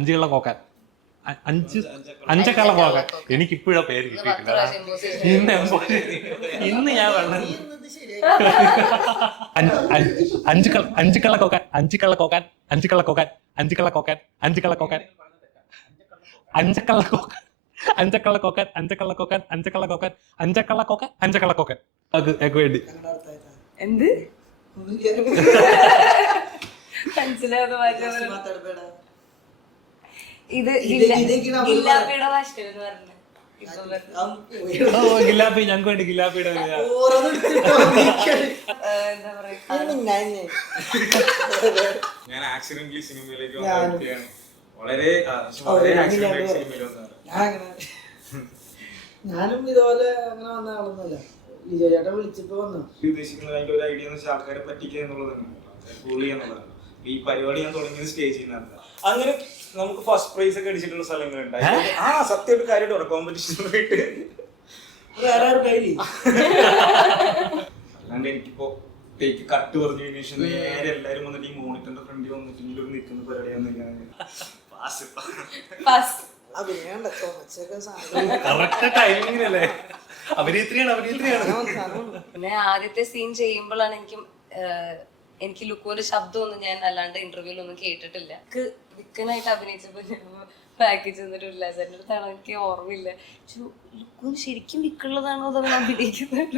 അഞ്ചുകള്ള കോക്കാൻ, അഞ്ചക്കള്ള കോക്കാൻ. എനിക്കിപ്പോഴാ പേര് കിട്ടിയിട്ടില്ല. ഇന്ന് ഞാൻ വെള്ളം അഞ്ചുകള്ള കോക്കാൻ, അഞ്ചുകള്ള കോക്കാൻ, അഞ്ചുകള്ള കോക്കാൻ, അഞ്ചുകള്ള കോക്കാൻ, അഞ്ചുകള്ള കോക്കാൻ, അഞ്ചക്കള്ള കോക്കാൻ, അഞ്ചക്കള്ള കോക്കാൻ, അഞ്ചക്കള്ള കോക്കാൻ, അഞ്ചക്കള്ള കോക്കാൻ, അഞ്ചക്കള്ള കോക്കാൻ, അഞ്ചക്കള്ള കോക്കാൻ. അത് വേണ്ടി എന്ത് മനസ്സിലാവുന്ന ഇത് ഗില്ലാപ്പിയുടെ ഭാഷയിൽ പറഞ്ഞു. ഗില്ലാപ്പി ഞങ്ങൾക്ക് വേണ്ടി ഗില്ലാപ്പിയുടെ എന്താ പറയാ, ഞാൻ ആക്സിഡന്റലി സിനിമയിലേക്ക് വന്നിരിക്കുകയാണ്. വളരെ ആക്സിഡന്റലി സിനിമയിൽ വന്നതാണ്. ഞാനും ഇതുപോലെ അങ്ങനെ വന്ന ആളൊന്നുമല്ല. വിജയ ചേട്ടൻ വിളിച്ചപ്പോ വന്നു. ഉദ്ദേശിക്കുന്നത് അതിന്റെ ഒരു ഐഡിയ എന്ന് വെച്ചാൽ ആൾക്കാരെ പറ്റിക്കുക എന്നുള്ളത് തന്നെയാണ്, ഫൂൾ എന്നുള്ളതാണ്. ഈ പരിപാടി ഞാൻ തുടങ്ങിയത് സ്റ്റേജിൽ നിന്നാണ്. അങ്ങനെ നമുക്ക് ഫസ്റ്റ് പ്രൈസ് ഒക്കെ അടിച്ചിട്ടുള്ള സ്ഥലങ്ങളുണ്ടായി. സത്യമായിട്ട് കാര്യമായിട്ട് കോമ്പറ്റീഷനായിട്ട് അല്ലാണ്ട് എനിക്കിപ്പോ ടേക്ക് കട്ട് പറഞ്ഞു കഴിഞ്ഞ ശേഷം നേരെ എല്ലാരും വന്നിട്ട് ഈ മോണിറ്ററിന്റെ ഫ്രണ്ടിൽ വന്നിട്ട് ഒരു നിൽക്കുന്ന പരിപാടിയാന്ന് ഞാൻ പിന്നെ ആദ്യത്തെ സീൻ ചെയ്യുമ്പോഴാണ് എനിക്ക് ലുക്കുവിന്റെ ശബ്ദമൊന്നും ഞാൻ അല്ലാണ്ട് ഇന്റർവ്യൂലൊന്നും കേട്ടിട്ടില്ല. വിക്കനായിട്ട് അഭിനയിച്ചപ്പോ പാക്കേജ് തന്നിട്ട് ഉല്ലാസന്റെ അടുത്താണ്, എനിക്ക് ഓർമ്മയില്ല. ലുക്കുവിന് ശരിക്കും വിക്കുള്ളതാണോ അതോ അഭിനയിക്കുന്നത്?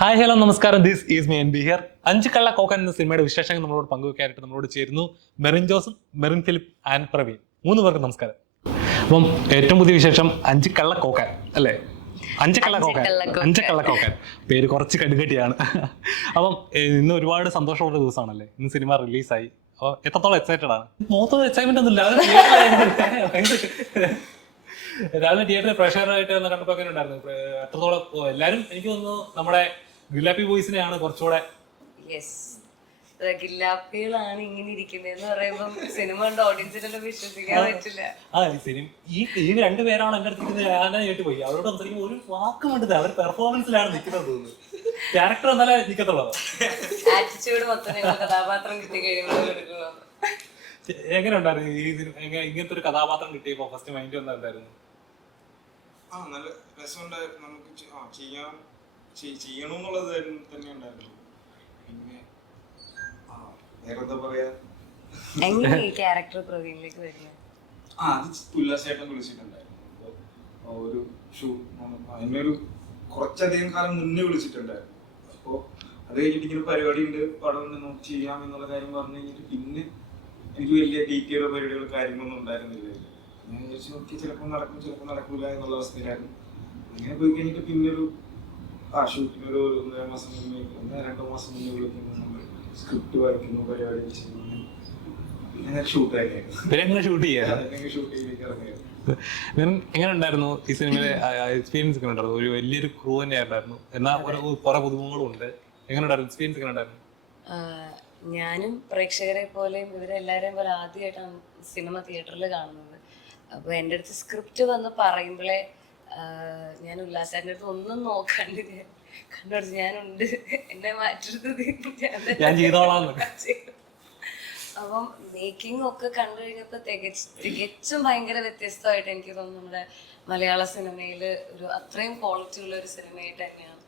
ഹായ് ഹലോ നമസ്കാരം, this is me NB here. Anchakkalla Kokkan എന്ന സിനിമയുടെ വിശേഷങ്ങൾ നമ്മളോട് പങ്കുവെക്കാനായിട്ട് നമ്മളോട് ചേരുന്നു മെറിൻ ജോസും, മെറിൻ ഫിലിപ്പ് ആൻഡ് പ്രവീൺ. 3 പേർക്ക് നമസ്കാരം. അപ്പം ഏറ്റവും പുതിയ വിശേഷം അഞ്ചുകള്ള കോക്കാൻ അല്ലേ? അഞ്ചുകള്ള കോക്കാൻ പേര് കുറച്ച് കടുകട്ടിയാണ്. അപ്പം ഇന്ന് ഒരുപാട് സന്തോഷമുള്ള ദിവസമാണല്ലേ, ഇന്ന് സിനിമ റിലീസായി. അപ്പോൾ എത്രത്തോളം എക്സൈറ്റഡ് ആണ്? മൊത്തം എക്സൈറ്റ്മെന്റ് ഒന്നും ഇല്ല. രാവിലെ തിയേറ്ററിൽ പ്രഷറായിട്ട് കണ്ടപ്പോൾ അങ്ങനെ ഉണ്ടായിരുന്നു. എത്രത്തോളം എല്ലാരും എനിക്ക് തോന്നുന്നു നമ്മുടെ ഗില്ലാപ്പി ബോയ്സിനെയാണ് കുറച്ചുകൂടെ. ഗില്ലാപ്പികളാണ് ഇങ്ങനെ ഇരിക്കുന്നതെന്ന് പറയുമ്പോൾ സിനിമ കണ്ട ഓഡിയൻസിനെ വിശ്വസിക്കാൻ പറ്റില്ല. ഈ രണ്ടുപേരാണ് എന്റെ അടുത്ത് ഞാൻ കേട്ടുപോയി. അവരോട് സംസാരിക്കുമ്പോൾ ഒരു വാക്ക് വേണ്ടത് അവർ പെർഫോമൻസിലാണ് നിൽക്കുന്നത് തോന്നുന്നു. ക്യാരക്ടർ എന്നാലേ നിൽക്കത്തുള്ളൂ. ആറ്റിറ്റ്യൂഡ് മൊത്തം കഥാപാത്രം കിട്ടി കഴിയുമ്പോൾ എടുക്കണം. എങ്ങനെ ഉണ്ടായിരുന്നു ഈ ഇങ്ങനത്തെ ഒരു കഥാപാത്രം കിട്ടിയപ്പോ ഫസ്റ്റ് മൈൻഡ് എന്തായിരുന്നു? നല്ല രസമുണ്ടായിരുന്നു. നമുക്ക് ചെയ്യണമെന്നുള്ളത് തന്നെ ഉണ്ടായിരുന്നു. പിന്നെ വേറെന്താ പറയാ, എങ്ങനെ ഈ ക്യാരക്ടർ പ്രവീണിലേക്ക് വരുന്നത്? അത് ഉല്ലാസേട്ടൻ വിളിച്ചിട്ടുണ്ടായിരുന്നു. ഒരു അതിനൊരു കുറച്ചധികം കാലം മുന്നേ വിളിച്ചിട്ടുണ്ടായിരുന്നു. അപ്പോ അത് കഴിഞ്ഞിട്ട് ഇങ്ങനെ പരിപാടി ഉണ്ട്, പടം ഉണ്ട്, നമുക്ക് ചെയ്യാം എന്നുള്ള കാര്യം പറഞ്ഞു കഴിഞ്ഞിട്ട് പിന്നെ എനിക്ക് വലിയ ഡീറ്റെയിലോ പരിപാടികളോ കാര്യങ്ങളൊന്നും ഉണ്ടായിരുന്നില്ല. ഞാൻ വിചാരിച്ചു നോക്കി ചിലപ്പോൾ നടക്കും ചിലപ്പോൾ നടക്കൂല എന്നുള്ള അവസ്ഥയിലായിരുന്നു. അങ്ങനെ പോയി കഴിഞ്ഞിട്ട് പിന്നെ ഒരു ഷൂട്ടിനൊരു 1.5 മാസം മുന്നേ 1-2 മാസം മുന്നേ വിളിക്കുന്നു, നമ്മൾ സ്ക്രിപ്റ്റ് വരയ്ക്കുന്നു, പരിപാടി ചെയ്യുന്നു. പിന്നെ ഷൂട്ട് തന്നെയായിരുന്നു. ഷൂട്ട് ചെയ്തിലേക്ക് ഇറങ്ങിയായിരുന്നു. എങ്ങനെ ഉണ്ടായിരുന്നു ഈ സിനിമയിലെ എക്സ്പീരിയൻസ്? ഒക്കെ ഉണ്ടായിരുന്നു, ഒരു വലിയൊരു ക്രൂ തന്നെ ആയിരുന്നു, എന്നാൽ കുറെ പുതുമുഖങ്ങളും ഉണ്ട്. എങ്ങനെ ഉണ്ടായിരുന്നു എക്സ്പീരിയൻസ്? എങ്ങനെ ഉണ്ടായിരുന്നു? ഞാനും പ്രേക്ഷകരെ പോലെയും ഇവരെല്ലാവരെയും പോലെ ആദ്യമായിട്ടാണ് സിനിമ തിയേറ്ററിൽ കാണുന്നത്. അപ്പോൾ എൻ്റെ അടുത്ത് സ്ക്രിപ്റ്റ് വന്ന് പറയുമ്പോഴേ ഞാൻ ഉല്ലാസേൻ്റെ അടുത്ത് ഒന്നും നോക്കാണ്ട് കണ്ടുപിടിച്ച് ഞാനുണ്ട്, എന്നെ മാറ്റരുത്, അപ്പം മേക്കിംഗ് ഒക്കെ കണ്ടു കഴിഞ്ഞപ്പോൾ തികച്ചും ഭയങ്കര വ്യത്യസ്തമായിട്ട് എനിക്ക് തോന്നുന്നു. നമ്മുടെ മലയാള സിനിമയിൽ ഒരു അത്രയും ക്വാളിറ്റി ഉള്ള ഒരു സിനിമയായിട്ട് തന്നെയാണ്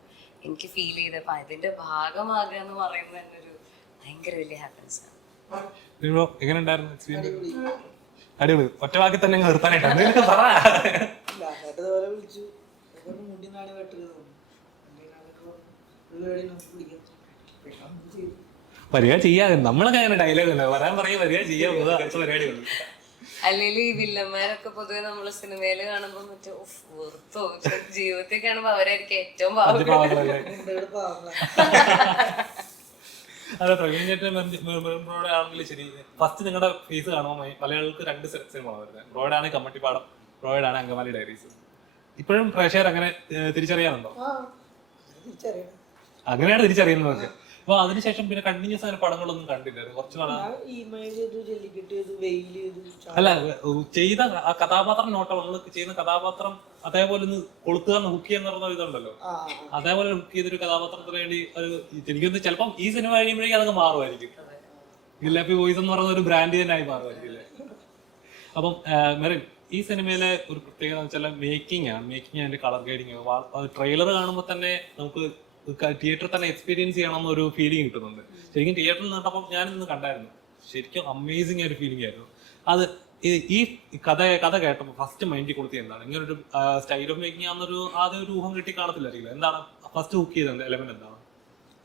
എനിക്ക് ഫീൽ ചെയ്തത്. അപ്പം അതിൻ്റെ ഭാഗമാകുക എന്ന് പറയുന്നത് തന്നെ ഒരു ഭയങ്കര വലിയ ഹാപ്പിനെസ് ആണ്. എങ്ങനെ ഉണ്ടായിരുന്നു എക്സ്പീരിയൻസ്? അടിപൊളി. ഒറ്റ വാക്കി തന്നെ നിർത്താനായിട്ടാണ് വരിക ചെയ്യാതെ നമ്മളൊക്കെ അങ്ങനെ ഡയലോഗ് അല്ല വരാൻ പറയും, വരിക ചെയ്യാൻ പരിപാടികൾ. അല്ലെങ്കിൽ ഈ വില്ലന്മാരൊക്കെ പൊതുവെ നമ്മള് സിനിമയില് കാണുമ്പോ മറ്റേ വെറുത്തോ, ജീവിതത്തിൽ കാണുമ്പോ അവരായിരിക്കും ഏറ്റവും അതെ. പ്രവീൺ ചേട്ടൻ ബ്രോയുടെ ആണെങ്കിൽ ശരി, ഫസ്റ്റ് നിങ്ങളുടെ ഫേസ് കാണുമ്പോൾ മലയാളികൾക്ക് 2 സിനിമകളാണ് വരുന്നത്. ബ്രോയുടെ ആണ് കമ്മട്ടിപ്പാടം, ബ്രോയുടെ ആണ് അങ്കമാലി ഡയറീസ്. ഇപ്പോഴും പ്രേക്ഷകർ അങ്ങനെ തിരിച്ചറിയാനുണ്ടോ? അങ്ങനെയാണ് തിരിച്ചറിയുന്നതൊക്കെ. അപ്പൊ അതിനുശേഷം പിന്നെ കണ്ടിന്യൂസ് അങ്ങനെ പടങ്ങളൊന്നും കണ്ടില്ല, കുറച്ച് നാളെ. ഞാൻ ഇമെയിൽ ചെയ്തു, ജെല്ലിക്കെട്ട് ചെയ്തു, വെയിൽ ചെയ്തു. അല്ല, ചെയ്ത ആ കഥാപാത്രം നോട്ടം, നമ്മൾ ചെയ്യുന്ന കഥാപാത്രം അതേപോലെ ഒന്ന് കൊളുത്തുക, ഹുക്ക് ചെയ്യുന്ന പറഞ്ഞ ഇതുണ്ടല്ലോ, അതേപോലെ ഹുക്ക് ചെയ്തൊരു കഥാപാത്രത്തിന് വേണ്ടി ഒരു എനിക്കൊന്ന് ചിലപ്പം ഈ സിനിമ കഴിയുമ്പോഴേക്കും അതൊക്കെ മാറുമായിരിക്കും. ഗില്ലാപ്പി ബോയ്സ് എന്ന് പറയുന്ന ഒരു ബ്രാൻഡ് തന്നെ ആയി മാറുമായിരിക്കും അല്ലേ? അപ്പം മെറിൻ, ഈ സിനിമയിലെ ഒരു പ്രത്യേകത എന്ന് വെച്ചാൽ മേക്കിംഗ് ആണ്. മേക്കിംഗ് അതിന്റെ കളർ ഗ്രേഡിങ്, ട്രെയിലർ കാണുമ്പോൾ തന്നെ നമുക്ക് തിയേറ്ററിൽ തന്നെ എക്സ്പീരിയൻസ് ചെയ്യണം എന്നൊരു ഫീലിംഗ് കിട്ടുന്നുണ്ട്. ശരിക്കും തിയേറ്ററിൽ നിന്നപ്പോൾ ഞാനിന്ന് കണ്ടായിരുന്നു, ശരിക്കും അമേസിംഗ് ഒരു ഫീലിംഗ് ആയിരുന്നു അത്. ഈ കഥ കേട്ടപ്പോൾ ഫസ്റ്റ് മൈൻഡിൽ കൊടുത്തത് എന്താണ്? ഇങ്ങനെ ഒരു സ്റ്റൈൽ ഓഫ് മേക്കിംഗ് ആണെന്നൊരു ആദ്യം ഒരു ഊഹം കിട്ടി കാണത്തില്ലായിരിക്കില്ല. എന്താണ് ഫസ്റ്റ് ഹുക്ക് ചെയ്ത എലമെന്റ് എന്താണ്?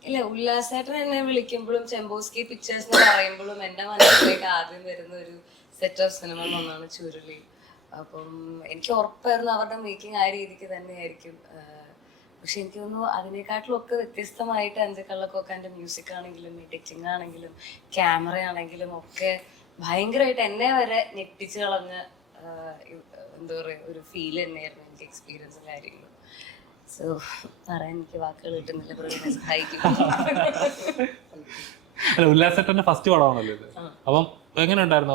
ഇല്ല, ഉല്ലാസേട്ടൻ എന്നെ വിളിക്കുമ്പോഴും ചെമ്പോസ്കി പിക്ചേഴ്സ് എന്ന് പറയുമ്പോഴും എന്റെ മനസ്സിലേക്ക് ആദ്യം വരുന്ന ഒരു സെറ്റ് ഓഫ് സിനിമ ഒന്നാണ് ചുരുളി. അപ്പം എനിക്ക് ഉറപ്പായിരുന്നു അവരുടെ മേക്കിംഗ് ആ രീതിക്ക് തന്നെയായിരിക്കും. പക്ഷെ എനിക്ക് തോന്നുന്നു അതിനെക്കാട്ടിലും ഒക്കെ വ്യത്യസ്തമായിട്ട് അഞ്ചക്കള്ളക്കോക്കാൻ്റെ മ്യൂസിക് ആണെങ്കിലും എഡിറ്റിംഗ് ആണെങ്കിലും ക്യാമറ ആണെങ്കിലും ഒക്കെ ഭയങ്കരമായിട്ട് എന്നെ വരെ ഞെട്ടിച്ച് കളഞ്ഞ എന്താ പറയുക ഒരു ഫീൽ തന്നെയായിരുന്നു എനിക്ക്, എക്സ്പീരിയൻസും കാര്യങ്ങളും. സോ പറയാൻ എനിക്ക് വാക്കുകൾ കിട്ടുന്നില്ല, പ്രവീണെ സഹായിക്കും. അല്ല, ഉല്ലാസേട്ടന്റെ ഫസ്റ്റ് പടമാണല്ലോ ഇത്. അപ്പം എങ്ങനെ ഉണ്ടായിരുന്നു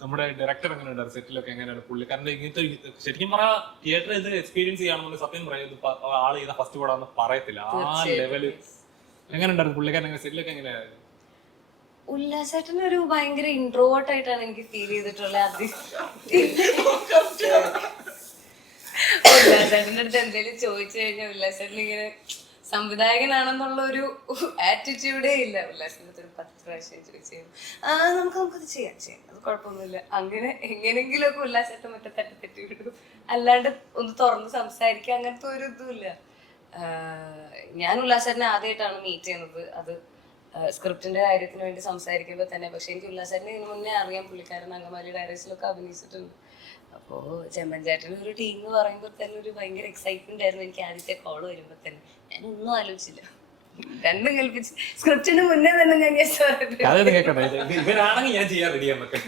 നമ്മുടെ ഡയറക്ടർ? എങ്ങനെ ഉണ്ടായിരുന്നു സെറ്റിലൊക്കെ? എങ്ങനെയാണ് പുള്ളിക്കാരന്റെ ഇങ്ങനത്തെ ശരിക്കും പറയാ തിയേറ്റർ ഇത് എക്സ്പീരിയൻസ് ചെയ്യാണെന്നുണ്ടെങ്കിൽ സത്യം പറയുന്നത് ആള് ചെയ്ത ഫസ്റ്റ് പടം പറയത്തില്ല, ആ ലെവല്. എങ്ങനെ ഉണ്ടായിരുന്നു പുള്ളിക്കാരൻ സെറ്റിലൊക്കെ? എങ്ങനെയായിരുന്നു? ഉല്ലാസേട്ടൻ ഒരു ഭയങ്കര ഇൻട്രോവേർട്ട് ആയിട്ടാണ് എനിക്ക് ഫീൽ ചെയ്തിട്ടുള്ളത്. ഉല്ലാസേട്ടൻ്റെ അടുത്ത് എന്തെങ്കിലും ചോദിച്ചു കഴിഞ്ഞാൽ ഉല്ലാസേട്ടൻ ഇങ്ങനെ സംവിധായകനാണെന്നുള്ള ഒരു ആറ്റിറ്റ്യൂഡേ ഇല്ല. ഉല്ലാസേട്ടൻ്റെ അടുത്ത് ഒരു 10 പ്രാവശ്യം ചോദിച്ചു നമുക്കത് ചെയ്യാം, അത് കുഴപ്പമൊന്നുമില്ല. അങ്ങനെ എങ്ങനെങ്കിലും ഒക്കെ ഉല്ലാസേട്ടൻ മറ്റേ തട്ടിത്തെറ്റി വിടും, അല്ലാണ്ട് ഒന്ന് തുറന്ന് സംസാരിക്കുക അങ്ങനത്തെ ഒരു ഇതുമില്ല. ഞാൻ ഉല്ലാസേട്ടനെ ആദ്യമായിട്ടാണ് മീറ്റ് ചെയ്യുന്നത്, അത് സ്ക്രിപ്റ്റിന്റെ കാര്യത്തിന് വേണ്ടി സംസാരിക്കുമ്പോൾ തന്നെ. പക്ഷെ എനിക്ക് ഉല്ലാസേട്ടനെ ഇതിന് മുന്നേ അറിയാം, പുള്ളിക്കാരൻ അങ്കമാലി ഡയറീസിലൊക്കെ അഭിനയിച്ചിട്ടുണ്ട്. അപ്പോൾ ചെമ്പൻചേട്ടൻ ഒരു ടീം എന്ന് പറയുമ്പോൾ തന്നെ ഒരു ഭയങ്കര എക്സൈറ്റ്മെന്റ് ആയിരുന്നു എനിക്ക് ആദ്യത്തെ കോള് വരുമ്പോൾ തന്നെ. ഞാനൊന്നും ആലോചിച്ചില്ല, രണ്ടും കൽപ്പിച്ച് സ്ക്രിപ്റ്റിന് മുന്നേ തന്നെ ഞാൻ ഇവരാണെങ്കിൽ ഞാൻ ചെയ്യാൻ റെഡിയാന്നൊക്കെ.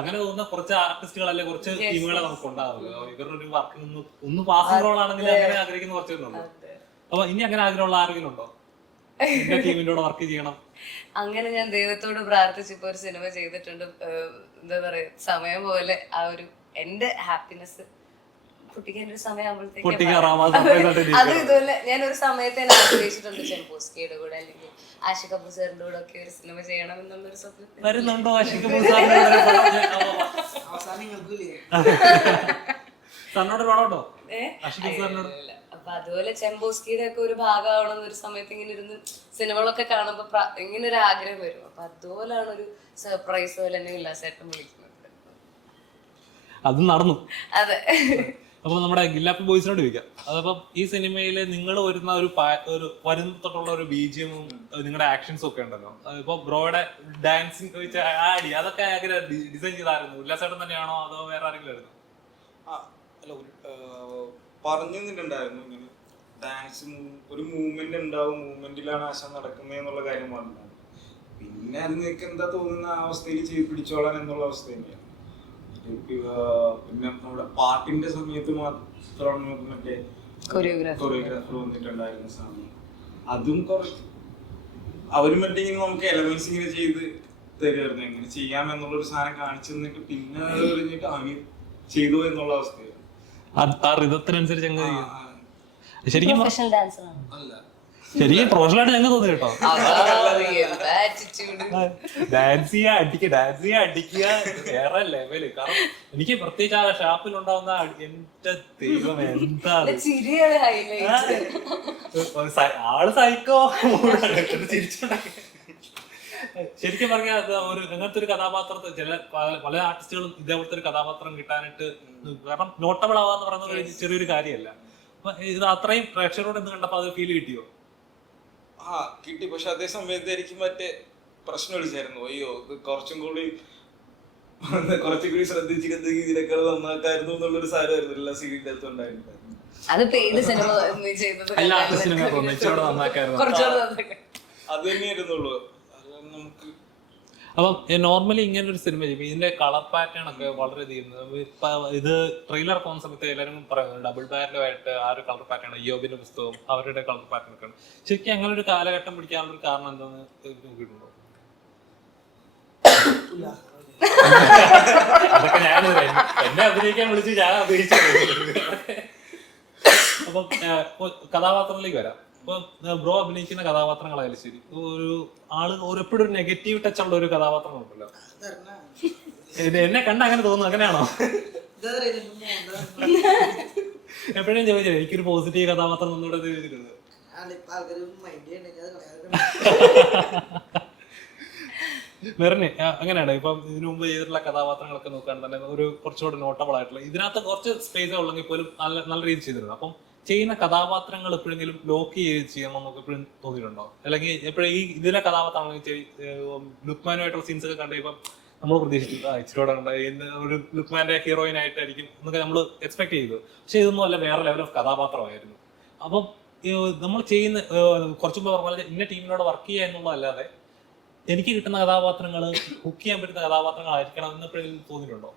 അങ്ങനെ തോന്നുന്ന കുറച്ച് ആർട്ടിസ്റ്റുകൾ അല്ലെ കുറച്ച് ടീമുകളെ നമുക്ക് ഉണ്ടാവുമല്ലോ. ഇവരുടെ ഒരു വർക്ക് ഒന്ന് പാസിംഗ് റോൾ ആണെങ്കിൽ അങ്ങനെ ആഗ്രഹിക്കുന്ന കുറച്ച് പേരുണ്ടോ? അപ്പൊ ഇനി അങ്ങനെ ആഗ്രഹമുള്ള ആരെങ്കിലും ഉണ്ടോ എന്റെ ടീമിന്റെ കൂടെ വർക്ക് ചെയ്യണം? അങ്ങനെ ഞാൻ ദൈവത്തോട് പ്രാർത്ഥിച്ച് ഇപ്പൊ ഒരു സിനിമ ചെയ്തിട്ടുണ്ട്. എന്താ പറയാ, സമയം പോലെ ആ ഒരു എന്റെ ഹാപ്പിനെസ് പൊട്ടിക്കാൻ ഒരു സമയമാകുമ്പോഴത്തേക്ക് അത് ഇതുപോലെ ഞാൻ ഒരു സമയത്ത് ഞാൻ ആഗ്രഹിച്ചിട്ടുണ്ട് ചെമ്പോസ്കിയുടെ കൂടെ അല്ലെങ്കിൽ ആഷിഖ് കപൂർ സാറിന്റെ കൂടെ ഒക്കെ ഒരു സിനിമ ചെയ്യണം എന്നുള്ളൊരു സ്വപ്നം വരുന്നുണ്ടോ? ആഷിഖ് കപൂർ സാറിനോട് വേണോട്ടോ? അപ്പൊ അതുപോലെ ചെമ്പോസ്കിയുടെ ഒക്കെ ഒരു ഭാഗമാവണമെന്ന് ഒരു സമയത്ത് ഇങ്ങനെ ഇരുന്ന് സിനിമകളൊക്കെ കാണുമ്പോ ഇങ്ങനെ ഒരു ആഗ്രഹം വരും. അപ്പൊ അതുപോലെയാണ് ഒരു സർപ്രൈസ് പോലെ എന്നെ ഉല്ലാസേട്ടൻ വിളിക്കുന്നത്. അത് നടന്നു. അതെ. അപ്പൊ നമ്മുടെ ഗില്ലാപ്പി ബോയ്സിനോട് ചോദിക്കാം, അതപ്പം ഈ സിനിമയില് നിങ്ങൾ വരുന്ന ഒരു വരുന്നതൊട്ടുള്ള ഒരു ബീജിയമും നിങ്ങളുടെ ആക്ഷൻസും ഒക്കെ ഉണ്ടല്ലോ, ഇപ്പൊ ബ്രോയുടെ ഡാൻസിങ് ആടി അതൊക്കെ ഡിസൈൻ ചെയ്തായിരുന്നു ഉല്ലാസേട്ടൻ തന്നെയാണോ അതോ വേറെ ആരെങ്കിലും ആയിരുന്നു? അല്ല, പറഞ്ഞു തന്നിട്ടുണ്ടായിരുന്നു ഇങ്ങനെ ഡാൻസ് ഒരു മൂവ്മെന്റ് ഉണ്ടാവും, മൂവ്മെന്റിലാണ് ആശ നടക്കുന്നത് എന്നുള്ള കാര്യം പറഞ്ഞിട്ടുണ്ട്. പിന്നെ അത് നിങ്ങൾക്ക് എന്താ തോന്നുന്ന ആ അവസ്ഥയിൽ ചെയ്ത് പിടിച്ചോളാൻ എന്നുള്ള അവസ്ഥ തന്നെയാണ്. പിന്നെ നമ്മുടെ പാട്ടിന്റെ സമയത്ത് മാത്രമാണ് നമുക്ക് മറ്റേ കൊറിയോഗ്രാഫർ വന്നിട്ടുണ്ടായിരുന്ന സമയം. അതും കുറച്ച് അവരും മറ്റേ ഇങ്ങനെ നമുക്ക് എലമെന്റ്സ് ഇങ്ങനെ ചെയ്ത് തരുമായിരുന്നു, എങ്ങനെ ചെയ്യാമെന്നുള്ളൊരു സാധനം കാണിച്ചു തന്നിട്ട് പിന്നെ അത് കഴിഞ്ഞിട്ട് അവര് ചെയ്തു എന്നുള്ള അവസ്ഥയാണ്. ശരിക്കും പ്രൊഫഷണലായിട്ട് ഞങ്ങൾ തോന്നി കേട്ടോ. ഡാൻസ് ചെയ്യാ അടിക്കുക വേറെ ലെവല്. കാരണം എനിക്ക് പ്രത്യേകിച്ച് ആ ഷാപ്പിലുണ്ടാവുന്ന എന്റെ ദൈവം എന്താ ആള് സൈക്കോ ചിരിച്ചുണ്ടാക്കി. ശരിക്കും പറഞ്ഞാൽ അങ്ങനത്തെ ഒരു കഥാപാത്രത്തെ പല ആർട്ടിസ്റ്റുകളും ഇതേപോലത്തെ ഒരു കഥാപാത്രം കിട്ടാനായിട്ട്, കാരണം നോട്ടബിൾ ആവാന്ന് പറയുന്നത് ചെറിയൊരു കാര്യമല്ല. അപ്പൊ ഇത് അത്രയും പ്രേക്ഷകരോട് എന്ത് കണ്ടപ്പോ അത് ഫീൽ കിട്ടിയോ? കിട്ടി. പക്ഷെ അതേ സമയത്ത് എനിക്ക് മറ്റേ പ്രശ്നം വിളിച്ചായിരുന്നു, അയ്യോ ഇത് കുറച്ചും കൂടി ശ്രദ്ധിച്ചിരുന്നെങ്കിൽ ഇതിനേക്കാൾ നന്നാക്കായിരുന്നു എന്നുള്ളൊരു സാധനമായിരുന്നു എല്ലാ സീനിന്റെ അടുത്ത് ഉണ്ടായിരുന്നു. അത് അത് തന്നെയായിരുന്നുള്ളൂ. നമുക്ക് അപ്പം നോർമലി ഇങ്ങനെ ഒരു സിനിമ ചെയ്യുമ്പോൾ ഇതിന്റെ കളർ പാറ്റേൺ ഒക്കെ വളരെ ഇത് ട്രെയിലർ പോകുന്ന സമയത്ത് എല്ലാവരും പറയുന്നത് ഡബിൾ ബാരലുമായിട്ട് ആ ഒരു കളർ പാറ്റേൺ യോബിന്റെ പുസ്തകം അവരുടെ കളർ പാറ്റേൺ ഒക്കെ ആണ്. ശരിക്കും അങ്ങനെ ഒരു കാലഘട്ടം പിടിക്കാനുള്ള ഒരു കാരണം എന്താന്ന് നോക്കിയിട്ടുണ്ടോ? അതൊക്കെ ഞാൻ എന്നെ അഭിനയിക്കാൻ വിളിച്ച് ഞാൻ അഭിനയിച്ചു. അപ്പം കഥാപാത്രത്തിലേക്ക് വരാം. ഇപ്പൊ ബ്രോ അഭിനയിക്കുന്ന കഥാപാത്രങ്ങളായാലും ശരി, ഒരു ആള് എപ്പോഴും ഒരു നെഗറ്റീവ് ടച്ച് ഉള്ള ഒരു കഥാപാത്രം ഉണ്ടല്ലോ. എന്നെ കണ്ട അങ്ങനെ തോന്നുന്നു, അങ്ങനെയാണോ? എപ്പോഴും ചോദിച്ചത് എനിക്കൊരു പോസിറ്റീവ് കഥാപാത്രം ഒന്നുകൂടെ ചോദിച്ചിട്ടുണ്ട്. മെറിന് അങ്ങനെയാണ്. ഇപ്പം ഇതിനു മുമ്പ് ചെയ്തിട്ടുള്ള കഥാപാത്രങ്ങളൊക്കെ നോക്കുകയാണെങ്കിൽ തന്നെ ഒരു കുറച്ചുകൂടെ നോട്ടബിൾ ആയിട്ടുള്ള, ഇതിനകത്ത് കുറച്ച് സ്പേസ് ഉള്ളെങ്കിൽ പോലും നല്ല രീതിയിൽ ചെയ്തിട്ടുണ്ട്. അപ്പം ചെയ്യുന്ന കഥാപാത്രങ്ങൾ എപ്പോഴെങ്കിലും ലോക്ക് ചെയ്യണം നമുക്ക് എപ്പോഴും തോന്നിയിട്ടുണ്ടോ? അല്ലെങ്കിൽ എപ്പോഴും ഈ ഇതിലെ കഥാപാത്രമാണെങ്കിൽ ലുക്മാനുമായിട്ടുള്ള സീൻസ് ഒക്കെ കണ്ടു ഇപ്പം നമ്മൾ പ്രതീക്ഷിച്ചു ഇച്ചിരിയോടെ ഒരു ലുക്മാന്റെ ഹീറോയിൻ ആയിട്ടായിരിക്കും എന്നൊക്കെ നമ്മൾ എക്സ്പെക്ട് ചെയ്തു. പക്ഷെ ഇതൊന്നും അല്ല, വേറെ ലെവൽ ഓഫ് കഥാപാത്രമായിരുന്നു. അപ്പം നമ്മൾ ചെയ്യുന്ന കുറച്ചു മുമ്പ് പറഞ്ഞാൽ ഇന്ന ടീമിനോട് വർക്ക് ചെയ്യുക എന്നുള്ളതല്ലാതെ എനിക്ക് കിട്ടുന്ന കഥാപാത്രങ്ങൾ ഹുക്ക് ചെയ്യാൻ പറ്റുന്ന കഥാപാത്രങ്ങളായിരിക്കണം എന്ന് എപ്പോഴെങ്കിലും തോന്നിയിട്ടുണ്ടോ?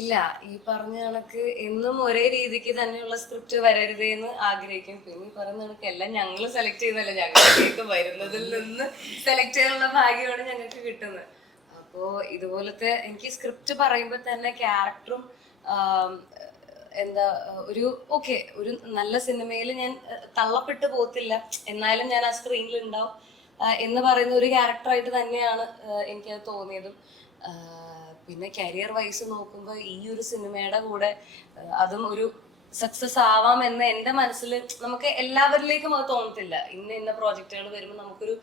ഇല്ല, ഈ പറഞ്ഞ കണക്ക് എന്നും ഒരേ രീതിക്ക് തന്നെയുള്ള സ്ക്രിപ്റ്റ് വരരുതേ എന്ന് ആഗ്രഹിക്കും. പിന്നെ ഈ പറയുന്ന കണക്ക് എല്ലാം ഞങ്ങൾ സെലക്ട് ചെയ്യുന്നല്ല, ഞങ്ങൾക്ക് വരുന്നതിൽ നിന്ന് സെലക്ട് ചെയ്യാനുള്ള ഭാഗ്യമാണ് ഞങ്ങൾക്ക് കിട്ടുന്നത്. അപ്പോ ഇതുപോലത്തെ എനിക്ക് സ്ക്രിപ്റ്റ് പറയുമ്പോൾ തന്നെ ക്യാരക്ടറും എന്താ ഒരു നല്ല സിനിമയിൽ ഞാൻ തള്ളപ്പെട്ടു പോകത്തില്ല, എന്നാലും ഞാൻ ആ സ്ക്രീനിൽ ഉണ്ടാവും എന്ന് പറയുന്ന ഒരു ക്യാരക്ടറായിട്ട് തന്നെയാണ് എനിക്കത് തോന്നിയതും. പിന്നെ കരിയർ വൈസ് നോക്കുമ്പോൾ ഈ ഒരു സിനിമയുടെ കൂടെ അതും ഒരു സക്സസ് ആവാം എന്ന് എൻ്റെ മനസ്സിൽ നമുക്ക് എല്ലാവരിലേക്കും അത് തോന്നത്തില്ല. ഇന്ന പ്രോജക്റ്റുകൾ വരുമ്പോൾ നമുക്കൊരു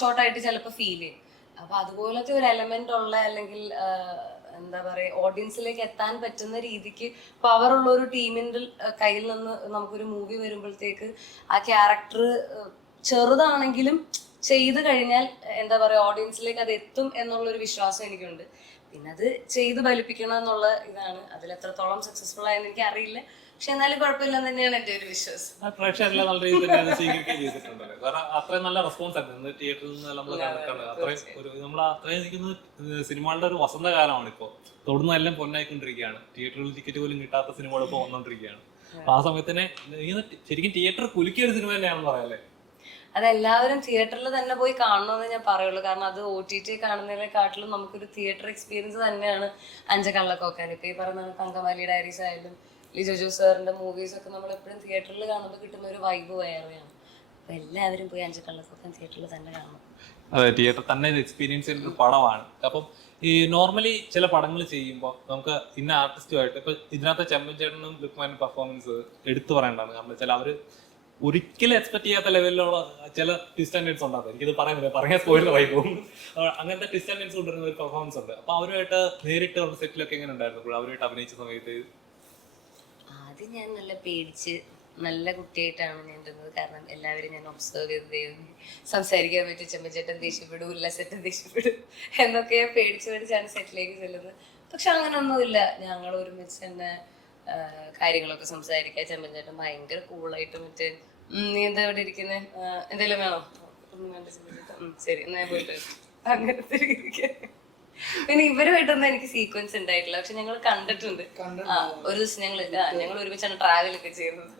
ഷോർട്ടായിട്ട് ചിലപ്പോൾ ഫീൽ ചെയ്യും. അപ്പൊ അതുപോലത്തെ ഒരു എലമെന്റ് ഉള്ള, അല്ലെങ്കിൽ എന്താ പറയുക, ഓഡിയൻസിലേക്ക് എത്താൻ പറ്റുന്ന രീതിക്ക് പവറുള്ള ഒരു ടീമിൻ്റെ കയ്യിൽ നിന്ന് നമുക്കൊരു മൂവി വരുമ്പോഴത്തേക്ക് ആ ക്യാരക്ടർ ചെറുതാണെങ്കിലും ചെയ്ത് കഴിഞ്ഞാൽ എന്താ പറയുക, ഓഡിയൻസിലേക്ക് അത് എത്തും എന്നുള്ളൊരു വിശ്വാസം എനിക്കുണ്ട്. പിന്നെ അത് ചെയ്ത് ഫലിപ്പിക്കണം എന്നുള്ള ഇതാണ്. അതിൽ എത്രത്തോളം സക്സസ്ഫുൾ ആയെന്ന് എനിക്ക് അറിയില്ല, പക്ഷെ എന്നാലും കുഴപ്പമില്ലെന്ന് തന്നെയാണ് എൻ്റെ ഒരു വിശ്വാസം. പ്രേക്ഷകരെല്ലാം നല്ല രീതിയിൽ തന്നെ സ്വീകരിക്കുകയും ചെയ്തിട്ടുണ്ടല്ലോ. കാരണം അത്രയും നല്ല റെസ്പോൺസ് ആയിരുന്നു തിയേറ്ററിൽ നിന്ന് നമ്മൾ കണ്ടത്. നമ്മൾ അത്രയും നിൽക്കുന്നത് സിനിമകളുടെ ഒരു വസന്തകാലമാണ് ഇപ്പോൾ. തൊടുന്നതെല്ലാം പൊന്നായിക്കൊണ്ടിരിക്കുകയാണ്. തിയേറ്ററിൽ ടിക്കറ്റ് പോലും കിട്ടാത്ത സിനിമകൾ ഇപ്പോൾ വന്നുകൊണ്ടിരിക്കുകയാണ്. അപ്പൊ ആ സമയത്തിന് ശരിക്കും തിയേറ്റർ കുലുക്കിയ ഒരു സിനിമ തന്നെയാണെന്ന് പറയാല്ലേ? അതെല്ലാവരും തിയേറ്ററിൽ തന്നെ പോയി കാണണമെന്ന് ഞാൻ പറയുള്ളൂ. കാരണം അത് OTT കാണുന്നതിനെക്കാട്ടിലും നമുക്കൊരു തിയേറ്റർ എക്സ്പീരിയൻസ് തന്നെയാണ് അഞ്ച് കള്ളക്കോക്കാൻ. ഇപ്പൊ ഈ പറഞ്ഞ അങ്കമാലി ഡയറീസ് ആയാലും ലിജോ ജോസ് സാറിന്റെ മൂവീസ് ഒക്കെ നമ്മൾ എപ്പോഴും തിയേറ്ററിൽ കാണുമ്പോൾ കിട്ടുന്ന ഒരു വൈബ് വേറെയാണ്. അപ്പൊ എല്ലാവരും പോയി അഞ്ച് കള്ളക്കോക്കാൻ തിയേറ്ററിൽ തന്നെ കാണണം. അതെ, തിയേറ്റർ തന്നെ എക്സ്പീരിയൻസ് ചെയ്യുന്ന ഒരു പടമാണ്. അപ്പം ഈ നോർമലി ചില പടങ്ങൾ ചെയ്യുമ്പോൾ നമുക്ക് ഇന്ന ആർട്ടിസ്റ്റുമായിട്ട് ഇപ്പൊ ഇതിനകത്ത് ചെമ്പൻ ചേട്ടനും ലുക്മാനും പെർഫോമൻസ് എടുത്തു പറയേണ്ടതാണ്. കാരണം വെച്ചാൽ അവര് ഒരിക്കലും എക്സ്പെക്ട് ചെയ്യാത്ത ലെവലിലുള്ള ചില ട്വിസ്റ്റ് ആൻഡ് ടേൺസ് ഉണ്ടാകും. എനിക്കിത് പറയാൻ സ്പോയിലർ ആയി പോകും. അങ്ങനത്തെ ട്വിസ്റ്റ് ആൻഡ് ടേൺസ് കൊണ്ടുവരുന്ന ഒരു പെർഫോമൻസ് ഉണ്ട്. അപ്പൊ അവരുമായിട്ട് നേരിട്ട് സെറ്റിലൊക്കെ എങ്ങനെ ഉണ്ടായിരുന്നു അവരുമായിട്ട് അഭിനയിച്ച സമയത്ത്? ആദ്യം ഞാൻ നല്ല പേടിച്ച് നല്ല കുട്ടിയായിട്ടാണ് ഞാൻ ഇരുന്നത്. കാരണം എല്ലാവരും ഞാൻ ഒബ്സർവ് ചെയ്ത് സംസാരിക്കാൻ പറ്റും, ചെമ്പച്ചേട്ടൻ ദേഷ്യപ്പെടും, ഉല്ലാസേട്ടൻ ദേഷ്യപ്പെടും എന്നൊക്കെ പേടിച്ചാണ് സെറ്റിലേക്ക് ചെല്ലുന്നത്. പക്ഷെ അങ്ങനൊന്നുമില്ല, ഞങ്ങൾ ഒരുമിച്ച് തന്നെ കാര്യങ്ങളൊക്കെ സംസാരിക്കുക. ചെമ്പച്ചേട്ടൻ ഭയങ്കര കൂളായിട്ട് മറ്റേ നീ എന്താ ഇവിടെ ഇരിക്കുന്നത്, എന്തെങ്കിലും വേണോ, ഒന്നും വേണ്ട ചെമ്പച്ചേട്ടൻ, ശരി എന്നാ പോയിട്ട് അങ്ങനത്തെ രീതിക്ക്. പിന്നെ ഇവരുമായിട്ടൊന്നും എനിക്ക് സീക്വൻസ് ഉണ്ടായിട്ടില്ല, പക്ഷെ ഞങ്ങൾ കണ്ടിട്ടുണ്ട്. ഒരു ദിവസം ഞങ്ങൾ ഒരുമിച്ചാണ് ട്രാവലൊക്കെ ചെയ്യുന്നത്.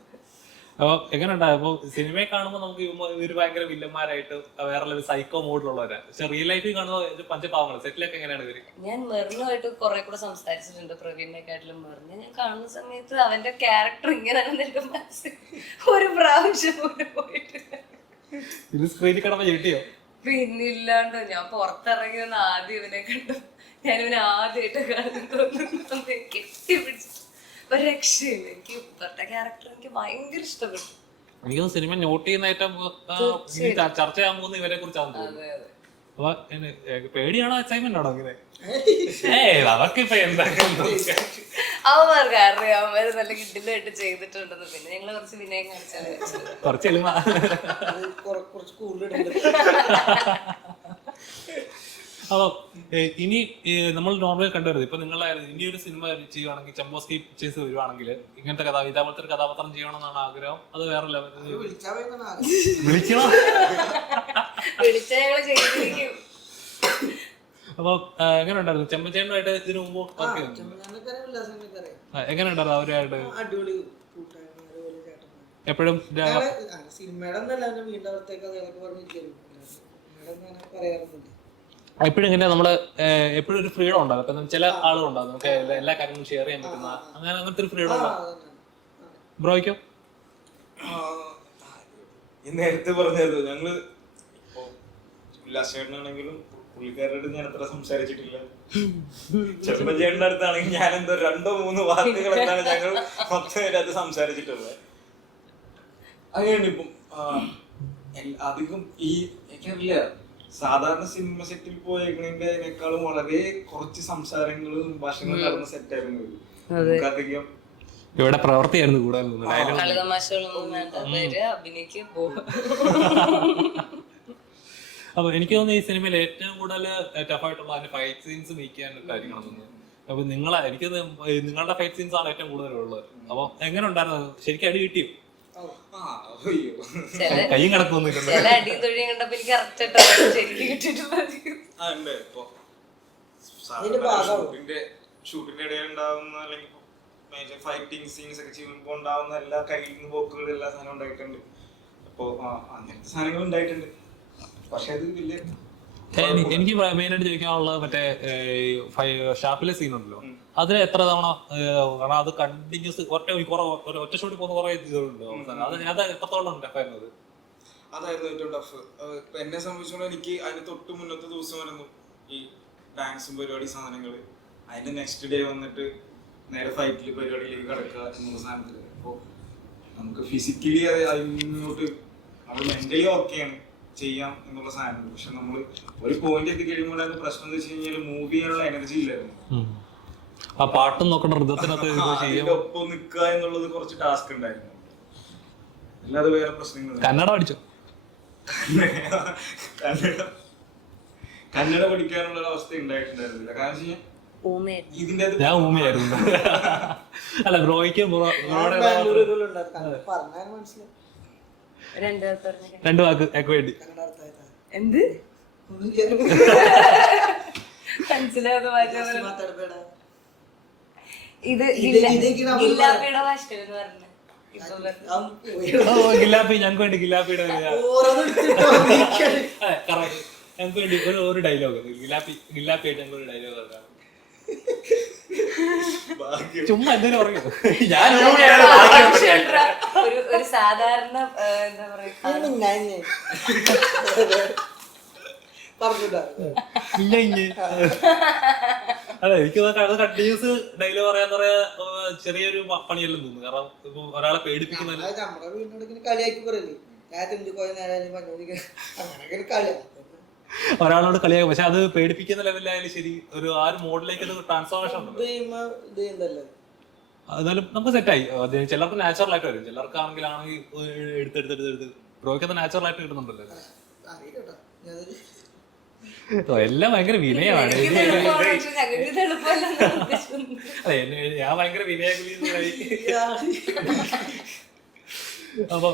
അപ്പൊ എങ്ങനെ ഉണ്ടായപ്പോ സിനിമയെ കാണുമ്പോൾ നമുക്ക് ഇവര് ഭയങ്കര വില്ലന്മാരായിട്ട് വേറെ സൈക്കോ മോഡിലുള്ളവരാണ്. പക്ഷെ റിയൽ ലൈഫിൽ കാണുമ്പോൾ പഞ്ചപാവങ്ങൾ സെറ്റിലൊക്കെ എങ്ങനെയാണ് ഇവര്? ഞാൻ മെറിനുമായിട്ട് കുറെ കൂടെ സംസാരിച്ചിട്ടുണ്ട്, പ്രവീണിനെക്കാട്ടിലും. മെറിനെ ഞാൻ കാണുന്ന സമയത്ത് അവന്റെ ക്യാരക്ടർ ഇങ്ങനെയാണെന്ന് എന്റെ മനസ്സിൽ ഒരു പ്രാവശ്യം പോലും പോയിട്ടില്ല. ഇത് സ്ക്രീനിൽ കിടന്ന് ചീട്ടിയോ? പിന്നില്ലാണ്ട് ഞാൻ പുറത്തിറങ്ങി വന്ന് ആദ്യം ഇവനെ കണ്ടു. ഞാൻ ഇവനെ ആദ്യമായിട്ട് കാണുന്നു, കെട്ടിപ്പിടിച്ചു. ഒരു രക്ഷയില്ല. എനിക്ക് ഇപ്പോഴത്തെ ക്യാരക്ടർ എനിക്ക് ഭയങ്കര ഇഷ്ടപ്പെട്ടു. എനിക്ക് സിനിമ നോട്ട് ചെയ്യുന്ന ഏറ്റവും ചർച്ച ചെയ്യാൻ പോകുന്ന ഇവരെ കുറിച്ചാണ്. അപ്പൊ പേടിയാണോ അച്ചൈൻമെന്റ് ആണോ ഇങ്ങനെ? അതൊക്കെ ഇപ്പൊ അവന്മാർക്ക് അറിയാം, അവന്മാര് നല്ല കിഡിലായിട്ട് ചെയ്തിട്ടുണ്ടെന്ന്. പിന്നെ ഞങ്ങള് കുറച്ച് വിനയം കാണിച്ചാൽ കുറച്ച് അപ്പൊ ഇനി നമ്മൾ നോർമലി കണ്ടുവരുന്നത് ഇപ്പൊ നിങ്ങൾ ഇനി ഒരു സിനിമ ചെയ്യുവാണെങ്കിൽ, ചെമ്പോസ്കി ചേസ് വരുവാണെങ്കിൽ ഇങ്ങനത്തെ ഇതേപോലത്തെ ഒരു കഥാപാത്രം ചെയ്യണമെന്നാണ് ആഗ്രഹം? അത് വേറെ ലെവലിൽ വിളിക്കണോ? വിളിച്ച ഞങ്ങള് ചെയ്തിരിക്കും. അപ്പൊ എങ്ങനെ ഉണ്ടായിരുന്നു ചെമ്പച്ചേട്ടനായിട്ട് ഇതിനു മുമ്പ് വർക്ക് ചെയ്തു? ചെമ്മനാനൊക്കെ അറിയാം, ഉല്ലാസനൊക്കെ അറിയാം. എങ്ങനെ ഉണ്ടായിരുന്നു അവരുമായിട്ട്? അടിപൊളി കൂട്ടായ്മ, അതുപോലെ ചേട്ടന്മാർ. എപ്പോഴും സിനിമയുടെ ഒന്നല്ല, എന്റെ വീടിന്റെ അകത്തേക്ക് അതൊക്കെ പറഞ്ഞിരിക്കുന്നു. പറയാറുണ്ട്. എപ്പോഴും ഇങ്ങനെ നമ്മള് എപ്പോഴും ഒരു ഫ്രീഡം ഉണ്ടാകും. ഇപ്പൊ ചില ആളുകളുണ്ടാകും നമുക്ക് എല്ലാ കാര്യങ്ങളും ഷെയർ ചെയ്യാൻ പറ്റുന്ന അങ്ങനത്തെ ഒരു ഫ്രീഡം ഉണ്ടാകും. ബ്രോയ്ക്കോ? ഈ നേരത്തെ പറഞ്ഞായിരുന്നു ഞങ്ങള് ഇപ്പൊ ഉല്ലാസേട്ടനാണെങ്കിലും പുള്ളിക്കാരുടെ ഞാൻ അത്ര സംസാരിച്ചിട്ടില്ല. ചെമ്പച്ചേട്ടന്റെ അടുത്താണെങ്കിൽ ഞാൻ എന്തോ 2-3 വാക്കുകളെന്നാണ് ഞങ്ങൾ മൊത്തം നേരത്ത് സംസാരിച്ചിട്ടുള്ളത്. അങ്ങനെയാണ് ഇപ്പം അധികം ഈ എനിക്കറിയില്ല, സാധാരണ സിനിമ സെറ്റിൽ പോയേക്കുന്നതിനേക്കാളും വളരെ കുറച്ച് സംസാരങ്ങളും ഭാഷകളും നടന്ന സെറ്റായിരുന്നു നമുക്ക് അധികം. ഇവിടെ പ്രവൃത്തിയായിരുന്നു കൂടുതൽ. കളിതമാശകളൊന്നും വേണ്ട, അഭിനയിക്ക് പോകും. അപ്പൊ എനിക്ക് തോന്നുന്നു ഈ സിനിമയിൽ ഏറ്റവും കൂടുതൽ ടഫായിട്ടുള്ള അതിന്റെ ഫൈറ്റ് സീൻസ് മേക്ക് ചെയ്യാനുള്ള കാര്യങ്ങളാണ്. അപ്പൊ എനിക്ക് നിങ്ങളുടെ ഫൈറ്റ് സീൻസ് ആണ് ഏറ്റവും കൂടുതൽ ഉള്ളത്. അപ്പൊ എങ്ങനെ ഉണ്ടായിരുന്നു? ശരിക്കും അടി കിട്ടിയോ? കൈയും കിടക്കൊന്നുമില്ല. ചില അടിയും തൊഴിയും കണ്ടപ്പോ എനിക്ക് കറക്റ്റ് ആയിട്ട് ശരിക്കും കിട്ടിയിട്ടുള്ളത്. ഷൂട്ടിന്റെ ഇടയിൽ ഉണ്ടാവുന്ന അല്ലെങ്കിൽ മേജർ ഫൈറ്റിംഗ് സീൻസ് ഒക്കെ ചെയ്യുമ്പോൾ ഉണ്ടാവുന്ന എല്ലാ കയ്യിൽ നിന്ന് പോക്കുകൾ എല്ലാ സാധനവും ഉണ്ടായിട്ടുണ്ട്. അപ്പൊ അങ്ങനത്തെ സാധനങ്ങൾ ഉണ്ടായിട്ടുണ്ട്. പക്ഷെ അത് വലിയ എനിക്ക് മെയിൻ ആയിട്ട് ചോദിക്കാനുള്ളത് മറ്റേ ഷാപ്പിലെ സീൻ ഉണ്ടല്ലോ, അതിന് എത്ര തവണ? കാരണം അത് കണ്ടിന്യൂസ് ഒറ്റ ഷോട്ടിൽ പോകുന്ന കുറെ ഇതുണ്ട്. അത് എത്രത്തോളം ടഫായിരുന്നത്? അതായിരുന്നു ഏറ്റവും ടഫ്. എന്നെ സംബന്ധിച്ചോളം എനിക്ക് അതിന് തൊട്ട് മുന്നത്തെ ദിവസമായിരുന്നു ഈ ഡാൻസും പരിപാടി സാധനങ്ങള്. അതിന്റെ നെക്സ്റ്റ് ഡേ വന്നിട്ട് നേരെ ഫൈറ്റിൽ പരിപാടിയിലേക്ക് കിടക്കുക എന്നുള്ള സാധനത്തില്. അപ്പോൾ നമുക്ക് ഫിസിക്കലി അതിനോട്ട് നമ്മൾ മെന്റലി ഓക്കെയാണ്, ചെയ്യാം എന്നുള്ള സാധനം. പക്ഷെ നമ്മൾ ഒരു പോയിന്റ് എത്തി കഴിയുമ്പോൾ അത് പ്രശ്നം എന്ന് വെച്ച് കഴിഞ്ഞാൽ മൂവ് ചെയ്യാനുള്ള എനർജി ഇല്ലായിരുന്നു. ആ പാട്ടും നോക്കണ്ട, ഹൃദയത്തിനകത്ത് ഒപ്പം നിൽക്കുക എന്നുള്ളത് കുറച്ച് ടാസ്ക് ഉണ്ടായിരുന്നു. അല്ലാതെ വേറെ പ്രശ്നങ്ങൾ. കന്നഡ പഠിച്ചോ? കന്നഡ പഠിക്കാനുള്ള അവസ്ഥ ഉണ്ടായിട്ടുണ്ടായിരുന്നില്ല. കാരണം ഇതിന്റെ ഞാൻ ഊമയായിരുന്നു. അല്ല ബ്രോയ്ക്ക് രണ്ടു വാക്ക് ഒക്കെ വേണ്ടി എന്ത് മനസ്സിലാവുന്ന ഇത് ഗില്ലാപ്പിയുടെ ഭാഷ ഗില്ലാപ്പി ഞങ്ങൾക്ക് വേണ്ടി ഗില്ലാപ്പിയുടെ ഞങ്ങൾക്ക് വേണ്ടി ഒരു ഡയലോഗ് ഗില്ലാപ്പിയായിട്ട് ഞങ്ങൾക്ക് ഒരു ഡയലോഗ് ചുമ്മാ എന്തെങ്കിലും പറയൂ. ഒരു സാധാരണ എന്താ പറയാ അതെ, എനിക്ക് കണ്ടിന്യൂസ് ഡയലോഗ് പറയാന്ന് പറയാ ചെറിയൊരു പണിയല്ലെന്ന് തോന്നുന്നു. കാരണം ഇപ്പൊ ഒരാളെ പേടിപ്പിക്കുന്ന കളിയാക്കി പറയല്ലേ, ഒരാളോട് കളിയാക്കും. പക്ഷെ അത് പേടിപ്പിക്കുന്ന ലെവലിലായാലും ശരി, ഒരു ആ ഒരു മോഡിലേക്ക് ട്രാൻസ്ഫോർമേഷൻ ഉണ്ട്. എന്നാലും നമുക്ക് സെറ്റായി. ചിലർക്ക് നാച്ചുറൽ ആയിട്ട് വരും, ചിലർക്കാണെങ്കിലാണെങ്കിൽ എടുത്തെടുത്ത് ബ്രോയ്ക്ക് നാച്ചുറൽ ആയിട്ട് കിട്ടുന്നുണ്ടല്ലോ. എല്ലാം ഭയങ്കര വിനയമാണ്. അതെ, ഞാൻ ഭയങ്കര വിനയകുലി. അപ്പൊ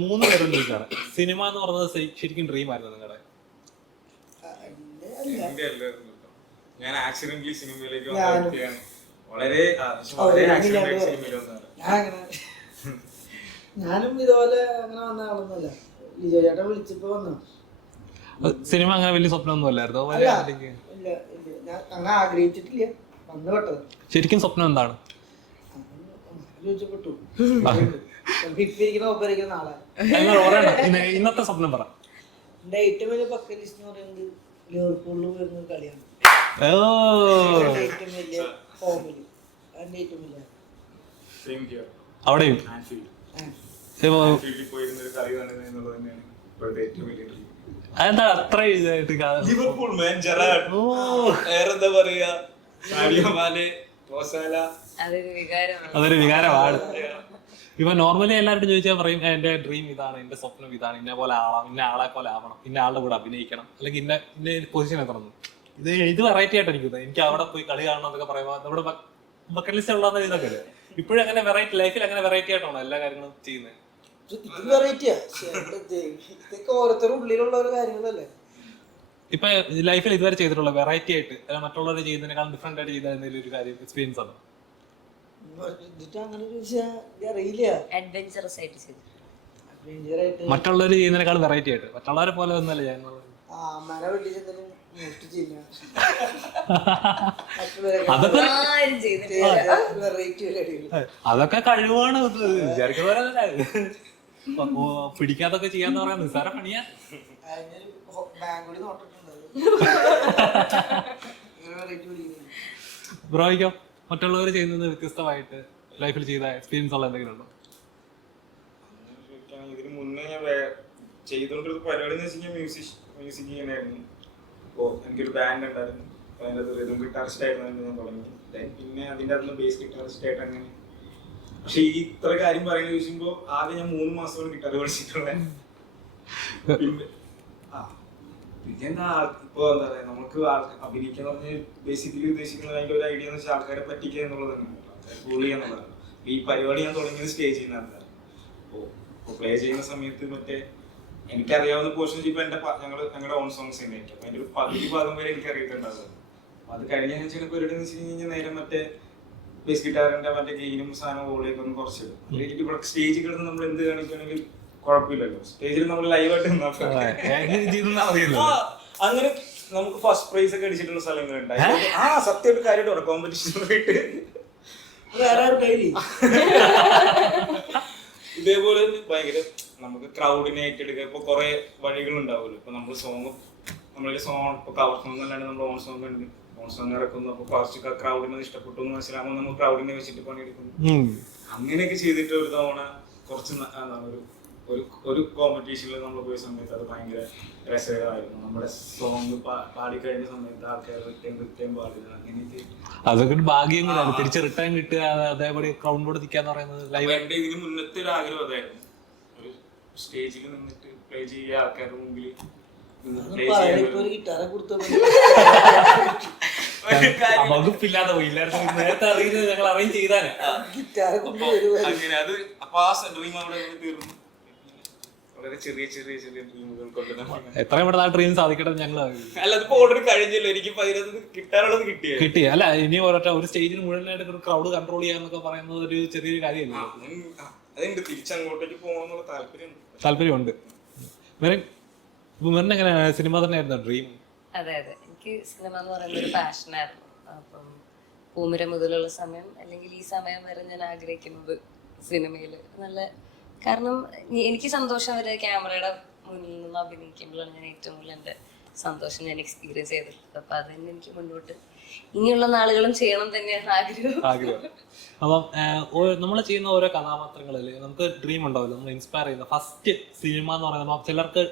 3 പേരും ചോദിച്ചാണ്, സിനിമ എന്ന് പറഞ്ഞത് ശരിക്കും ഡ്രീം ആയിരുന്നു നിങ്ങളുടെ? ഞാൻ ആക്സിഡന്റലി സിനിമയിലേക്ക് വന്നതാണ്. വളരെ ഞാനും ഇതുപോലെ അങ്ങനെ വന്ന ആളൊന്നുമല്ല. ലിജോ ചേട്ടൻ വിളിച്ചപ്പോ വന്നു. സിനിമ അങ്ങനെ വലിയ സ്വപ്നമൊന്നും അല്ലായിരുന്നു? ഇല്ല, ഞാൻ അങ്ങനെ ആഗ്രഹിച്ചിട്ടില്ല, വന്നു പെട്ടത്. ശരിക്കും സ്വപ്നം എന്താണ്? ചോദിച്ചപ്പെട്ടു. ഇന്നത്തെ സ്വപ്നം പറ. എന്റെ ഏറ്റവും വലിയ ബക്കറ്റ് ലിസ്റ്റ് എന്ന് പറയുന്നത് ലിവർപൂളിൽ വരുന്ന ഒരു കളിയാണ്. ഏറ്റവും വലിയ ഫോമില് അതിന്റെ ഏറ്റവും വലിയ അവിടെയും അതെന്താ അത്ര ഇതായിട്ട്? ലിവർപൂൾ മാൻ ജെറാർഡ്, വേറെന്താ പറയാ, സാഡിയോ മാനെ, റോസാല, അതൊരു വികാരമാണ്. ഇപ്പൊ നോർമലി എല്ലാവരും ചോദിച്ചാൽ പറയും എന്റെ ഡ്രീം ഇതാണ്, എന്റെ സ്വപ്നം ഇതാണ്, ഇന്ന പോലെ ആവണം, ഇന്ന ആളെ പോലെ ആവണം, ഇന്ന ആളുടെ കൂടെ അഭിനയിക്കണം, അല്ലെങ്കിൽ ഇന്ന പൊസിഷൻ എത്തണം. ഇത് വെറൈറ്റി ആയിട്ട് എനിക്ക് എനിക്ക് അവിടെ പോയി കളി കാണണം എന്നൊക്കെ പറയുമ്പോൾ നമ്മുടെ ബക്കറ്റ് ലിസ്റ്റ് ഉള്ള ഇതൊക്കെ അല്ലേ. ഇപ്പോഴും അങ്ങനെ വെറൈറ്റി ലൈഫിൽ അങ്ങനെ വെറൈറ്റി ആയിട്ടാണോ എല്ലാ കാര്യങ്ങളും ചെയ്യുന്നത്? ഇത് വെറൈറ്റിയാ. ഇതൊക്കെ ഓരോരുത്തരുടെ ഉള്ളിലുള്ള ഒരു കാര്യങ്ങളല്ലേ. ഇപ്പൊ ലൈഫിൽ ഇതുവരെ ചെയ്തിട്ടുള്ള വെറൈറ്റി ആയിട്ട് അല്ല മറ്റുള്ളവർ ചെയ്യുന്നതിനേക്കാളും ഡിഫറെന്റ് ആയിട്ട് ചെയ്ത എന്തെങ്കിലും ഒരു കാര്യം എക്സ്പീരിയൻസ് ആണ്? എന്നിട്ട് അങ്ങനെ ചോദിച്ചാൽ അറിയില്ല. അഡ്വഞ്ചറസ് ആയിട്ട് ചെയ്തു. Adventure ആയിട്ട് മറ്റുള്ളവർ ചെയ്യുന്നതിനേക്കാളും വെറൈറ്റി ആയിട്ട് മറ്റുള്ളവരെ പോലെ ഒന്നല്ല ഞാൻ അമ്മേനെ വെട്ടി ചെന്നാലും മോഷ്ടിച്ചില്ല. അതൊക്കെ ആരും ചെയ്തിട്ടില്ല. വെറൈറ്റി പരിപാടികൾ. അതൊക്കെ കഴിവാണ്. വിചാരിക്കുന്ന പോലെ അല്ല. പിടിക്കാതൊക്കെ ചെയ്യാന്ന് പറയാൻ നിസ്സാര പണിയാ. അതിനൊരു ബാങ്ക് കൂടി നോട്ടിട്ടുണ്ടല്ലോ. ഇങ്ങനെ വെറൈറ്റി പിടിക്കുന്നത്. ബ്രോയ്ക്കോ മറ്റുള്ളവർ ചെയ്യുന്നത് വ്യത്യസ്തമായിട്ട് ലൈഫിൽ ചെയ്ത എക്സ്പീരിയൻസ് ഉള്ള എന്തെങ്കിലും ഉണ്ടോ? ഇതിന് മുന്നേ ഞാൻ ചെയ്തോണ്ടിരുന്ന പരിപാടി എന്ന് വെച്ചാൽ മ്യൂസിക് ചെയ്യാനായിരുന്നു. അപ്പോൾ എനിക്കൊരു ബാൻഡ് ഉണ്ടായിരുന്നു. അപ്പോൾ അതിൻ്റെ അത് റിതം ഗിറ്റാറിസ്റ്റ് ആയിരുന്നു ഞാൻ തുടങ്ങി. പിന്നെ അതിൻ്റെ അതിൽ ബേസ് ഗിറ്റാറിസ്റ്റ് ആയിട്ട് അങ്ങനെ. പക്ഷെ ഈ ഇത്ര കാര്യം പറയുന്നത് ചോദിക്കുമ്പോൾ ആദ്യം ഞാൻ 3 മാസം ഗിറ്റാർ പഠിച്ചിട്ടുള്ളത്. പിന്നെ പിന്നെന്താ ഇപ്പൊ എന്താ പറയാ നമുക്ക് അഭിനയിക്കാന്ന് പറഞ്ഞാൽ ബേസിക്കലി ഉദ്ദേശിക്കുന്നത് അതിന്റെ ഒരു ഐഡിയ എന്ന് വെച്ചാൽ ആൾക്കാരെ പറ്റിക്കുക എന്നുള്ളത് തന്നെയാണ്, ആൾക്കാരെ ഫൂൾ ചെയ്യുക എന്നുള്ളതാണ്. ഈ പരിപാടി ഞാൻ തുടങ്ങിയത് സ്റ്റേജിൽ നിന്നാണ്. അപ്പോൾ പ്ലേ ചെയ്യുന്ന സമയത്ത് മറ്റേ എനിക്കറിയാവുന്ന പോർഷൻസ് ഇപ്പൊ ഞങ്ങളുടെ ഓൺ സോങ്സ് തന്നെ ആയിരിക്കും. അതിന്റെ ഒരു പകുതി ഭാഗം വരെ എനിക്ക് അറിയിട്ടുണ്ടാകും. അത് കഴിഞ്ഞ ഞാൻ ചെയ്യുന്ന പരിപാടി എന്ന് വെച്ച് കഴിഞ്ഞാൽ നേരെ മറ്റേ ബേസ് ഗിറ്റാറിന്റെ മറ്റേ ഗെയിനും സാധനം ഓളിയൊക്കെ ഒന്ന് കുറച്ചിടും. അതിലേക്ക് ഇവിടെ സ്റ്റേജിൽ കിടന്ന് നമ്മൾ എന്ത് കാണിക്കുകയാണെങ്കിൽ കുഴപ്പമില്ലല്ലോ. സ്റ്റേജിൽ നമ്മൾ ലൈവായിട്ട് അങ്ങനെ നമുക്ക് ഫസ്റ്റ് പ്രൈസ് ഒക്കെ അടിച്ചിട്ടുള്ള സ്ഥലങ്ങളുണ്ടായി. സത്യമായിട്ട് കാര്യമായിട്ട് കോമ്പറ്റീഷനായിട്ട് വേറെ ആർക്കായില്ലേ ഇതേപോലെ ഭയങ്കര നമുക്ക് ക്രൗഡിനെ ഏറ്റെടുക്കുക. ഇപ്പൊ കുറെ വഴികൾ ഉണ്ടാവുമല്ലോ. ഇപ്പൊ നമ്മള് നമ്മളൊരു സോങ് ഇപ്പൊ കവർ സോങ് അല്ലാണ്ട് നമ്മൾ ഓൺ സോങ് ഉണ്ട്. ഓൺ സോങ് ഇറക്കുന്നു. അപ്പൊ കുറച്ച് ക്രൗഡിനെ ഇഷ്ടപ്പെട്ടു എന്ന് മനസ്സിലാകുമ്പോൾ നമ്മൾ ക്രൗഡിനെ വെച്ചിട്ട് പണിയെടുക്കുന്നു. അങ്ങനെയൊക്കെ ചെയ്തിട്ട് ഒരു തവണ കുറച്ച് ഒരു കോമ്പറ്റീഷനിൽ നമ്മൾ പോയ സമയത്ത് അത് ഭയങ്കര രസകരമായിരുന്നു. നമ്മുടെ സോങ് പാടിക്കഴിഞ്ഞ സമയത്ത് ആൾക്കാർ നൃത്യം പാടുക അങ്ങനെയൊക്കെ. അതൊക്കെ ഭാഗ്യം കൂടാണ്. തിരിച്ച് റിട്ടേൺ കിട്ടുക, അതേപോലെ ക്രൗഡിനോട് നിൽക്കാന്ന് പറയുന്നത് ലൈവ്. എന്റെ ഇതിന് മുന്നത്തെ ഒരു ആഗ്രഹം അതായിരുന്നു, ഒരു സ്റ്റേജിൽ നിന്നിട്ട് പ്ലേ ചെയ്യുക, ആൾക്കാരുടെ മുമ്പിൽ ഗിറ്റാറെ കൊടുത്ത വകുപ്പില്ലാതെ പോയി. നേരത്തെ അറിയുന്നത് ഞങ്ങൾ അറേഞ്ച് ചെയ്താലേ ഗിറ്റാറെ കൊണ്ടുവരുവാ. അങ്ങനെ അത് അപ്പൊ ആ ഡ്രീം അവിടെ തീർന്നു. വളരെ ചെറിയ ചെറിയ ചെറിയ ഡ്രീമുകൾ കൊണ്ട് എത്രയും പെട്ടെന്ന് ആ ഡ്രീം സാധിക്കട്ടെ ഞങ്ങൾ. അല്ല അതിപ്പോ ഓർഡർ കഴിഞ്ഞല്ലോ. എനിക്ക് കിട്ടാനുള്ളത് കിട്ടി. അല്ല ഇനി ഒരു സ്റ്റേജിന് മുഴുവനായിട്ട് ഒരു ക്രൗഡ് കൺട്രോൾ ചെയ്യാന്നൊക്കെ പറയുന്നത് ഒരു ചെറിയൊരു കാര്യമല്ല. അതെന്റെ തിരിച്ചങ്ങോട്ടേക്ക് പോകണമെന്നുള്ള താല്പര്യമുണ്ട്. മെറിൻ എങ്ങനെയാണ്? സിനിമ തന്നെയായിരുന്നു ഡ്രീം? അതെ അതെ, എനിക്ക് സിനിമ എന്ന് പറയുന്ന ഒരു പാഷനായിരുന്നു. അപ്പം പൂമുര മുതലുള്ള സമയം അല്ലെങ്കിൽ ഈ സമയം വരെ ഞാൻ ആഗ്രഹിക്കുന്നത് സിനിമയില് നല്ല, കാരണം എനിക്ക് സന്തോഷം വരെ ക്യാമറയുടെ മുന്നിൽ നിന്ന് അഭിനയിക്കുമ്പോഴാണ് ഞാൻ ഏറ്റവും കൂടുതൽ എൻ്റെ സന്തോഷം ഞാൻ എക്സ്പീരിയൻസ് ചെയ്തിട്ടുള്ളത്. അപ്പൊ അത് തന്നെ എനിക്ക് മുന്നോട്ട് ഇനിയുള്ള നാളുകളും ചെയ്യണം തന്നെയാണ് ആഗ്രഹം. അപ്പം നമ്മൾ ചെയ്യുന്ന ഓരോ കഥാപാത്രങ്ങളിൽ നമുക്ക് ഡ്രീം ഉണ്ടാവില്ല, നമ്മൾ ഇൻസ്പയർ ചെയ്യുന്ന ഫസ്റ്റ് സിനിമ എന്ന് പറയുമ്പോൾ ചിലർക്ക്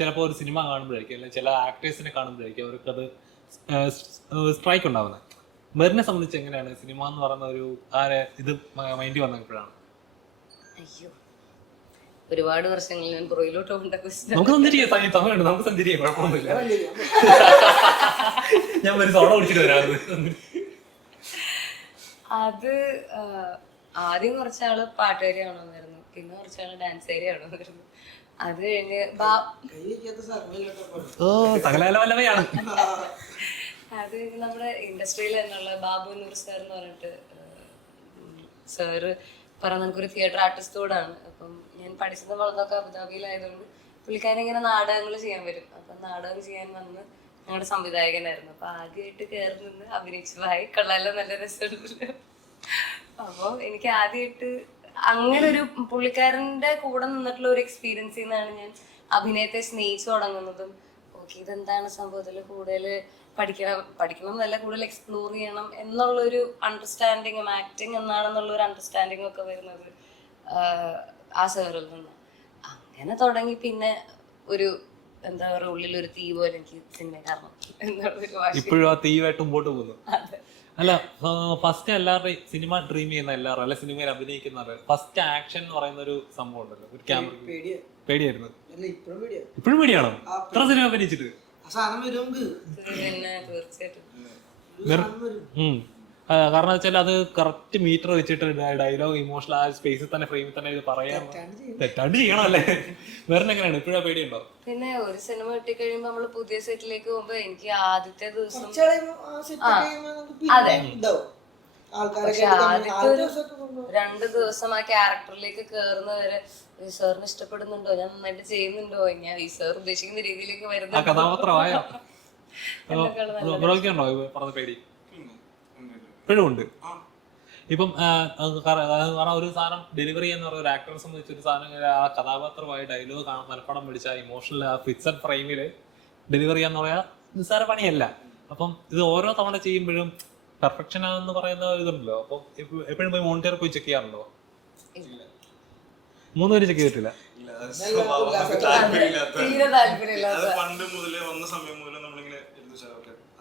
ചിലപ്പോൾ ഒരു സിനിമ കാണുമ്പോഴായിരിക്കും അല്ലെങ്കിൽ ചില ആക്ടേഴ്സിനെ കാണുമ്പോഴായിരിക്കും അവർക്ക് അത് സ്ട്രൈക്ക് ഉണ്ടാവുന്നത്. മെറിനെ സംബന്ധിച്ച് എങ്ങനെയാണ് സിനിമ എന്ന് പറയുന്ന ഒരു ഇത് മൈൻഡ് വന്നപ്പോഴാണ്? അയ്യോ, ഒരുപാട് വർഷങ്ങളിൽ ഞാൻ പുറയിലോട്ട് പോകേണ്ട ക്വസ്റ്റ്യൻ. നമുക്ക് സഞ്ചരിക്കാം, കുഴപ്പമൊന്നുമില്ല. ഞാൻ ഒരു സോഡ കുടിച്ചിട്ട് വരാറ്. അത് ആദ്യം കുറച്ചാള് പാട്ടുകാരി ആവണമെന്നായിരുന്നു, പിന്നെ കുറച്ചാള് ഡാൻസേരി ആവണമെന്നായിരുന്നു. അത് കഴിഞ്ഞ് സകലവല്ലവയാണ്. അത് കഴിഞ്ഞ് നമ്മുടെ ഇൻഡസ്ട്രിയിൽ തന്നെയുള്ള ബാബു നൂർ സാർ എന്ന് പറഞ്ഞിട്ട് സാറ് പറഞ്ഞ നമുക്കൊരു തിയേറ്റർ ആർട്ടിസ്റ്റോടാണ്. അപ്പം ഞാൻ പഠിച്ചത് വളർന്നൊക്കെ അബുദാബിയിലായതുകൊണ്ട് പുള്ളിക്കാരൻ ഇങ്ങനെ നാടകങ്ങൾ ചെയ്യാൻ വരും. അപ്പം നാടകം ചെയ്യാൻ വന്ന് ഞങ്ങളുടെ സംവിധായകനായിരുന്നു. അപ്പൊ ആദ്യമായിട്ട് കയറി നിന്ന് അഭിനയിച്ചു വായി കൊള്ളാലോ, നല്ല രസമുണ്ട്. അപ്പോൾ എനിക്ക് ആദ്യമായിട്ട് അങ്ങനെ ഒരു പുള്ളിക്കാരന്റെ കൂടെ നിന്നിട്ടുള്ള ഒരു എക്സ്പീരിയൻസിൽ നിന്നാണ് ഞാൻ അഭിനയത്തെ സ്നേഹിച്ചു തുടങ്ങുന്നതും. ഓക്കെ, ഇതെന്താണ് സംഭവത്തിൽ കൂടുതൽ പഠിക്കണം എന്നല്ല, കൂടുതൽ എക്സ്പ്ലോർ ചെയ്യണം എന്നുള്ളൊരു അണ്ടർസ്റ്റാൻഡിങ്ങും ആക്ടിങ് എന്താണെന്നുള്ള ഒരു അണ്ടർസ്റ്റാൻഡിങ്ങും ഒക്കെ വരുന്നത് ആ സാറിൽ നിന്ന്. അങ്ങനെ തുടങ്ങി പിന്നെ ഒരു എന്താ പറയുക, ഉള്ളിലൊരു തീ പോലെ എനിക്ക് സിനിമ കാരണം എന്നുള്ളൊരു വാശി. ഇപ്പോഴും ആ തീവായിട്ട് മുമ്പോട്ട് പോകുന്നു. അല്ല, ഫസ്റ്റ് എല്ലാവരുടെയും സിനിമ ഡ്രീം ചെയ്യുന്ന എല്ലാവരും അല്ലെ സിനിമയിൽ അഭിനയിക്കുന്നവർ ഫസ്റ്റ് ആക്ഷൻ എന്ന് പറയുന്ന ഒരു സംഭവം ഉണ്ടല്ലോ, ഒരു ക്യാമറ പേടിയായിരുന്നു. ഇപ്പോഴും പേടിയാണോ? എത്ര സിനിമ അഭിനയിച്ചിട്ട്? കാരണം വെച്ചാൽ അത് കറക്റ്റ് മീറ്റർ വെച്ചിട്ട് ഡയലോഗ് ഇമോഷണൽ ആ സ്പേസിൽ തന്നെ ഫ്രെയിമിൽ തന്നെ ഇത് പറയാൻ തെറ്റാണ്ട് ചെയ്യണം അല്ലേ? വേറെ എങ്ങനെയാണ് ഇപ്പോഴാ പേടിയുണ്ടോ? പിന്നെ ഒരു സിനിമ കിട്ടിക്കഴിയുമ്പോ നമ്മള് പുതിയ സെറ്റിലേക്ക് പോകുമ്പോ എനിക്ക് ആദ്യത്തെ ദിവസം പക്ഷെ ആദ്യത്തെ ഒരു 2 ദിവസം ആ ക്യാരക്ടറിലേക്ക് കേറുന്നവരെ ഈ സാറിന് ഇഷ്ടപ്പെടുന്നുണ്ടോ, ഞാൻ നന്നായിട്ട് ചെയ്യുന്നുണ്ടോ, ഞാൻ ഈ സാർ ഉദ്ദേശിക്കുന്ന രീതിയിലേക്ക് ആ വരുന്നുണ്ടോ കഥാപാത്രമായോ? ബ്രോയ്ക്കുണ്ടോ പറഞ്ഞ പേടി? ഇപ്പോഴും ഉണ്ട്. ഇപ്പം കാരണം ഒരു സാധനം ഡെലിവറി എന്ന് പറയുന്ന ഒരു ആക്ടറെ സംബന്ധിച്ച് ഒരു സാധനം ആ കഥാപാത്രമായി ഡയലോഗ് മനഃപ്പാടം പിടിച്ച ഇമോഷണൽ ആ ഫിക്സഡ് ഫ്രെയിമില് ഡെലിവറി ചെയ്യാന്ന് പറയാ നിസ്സാര പണിയല്ല. അപ്പം ഇത് ഓരോ തവണ ചെയ്യുമ്പോഴും പെർഫെക്ഷൻ ആണെന്ന് പറയുന്ന ഇതുണ്ടല്ലോ. അപ്പം എപ്പോഴും പോയി മോണിറ്റർ പോയി ചെക്ക് ചെയ്യാറുണ്ടോ? 3 പേര് ചെക്ക് ചെയ്തിട്ടില്ല. തീരെ താല്പര്യമില്ല. പണ്ട് മുതലേ വന്ന സമയം മുതലേ നമ്മളിങ്ങനെ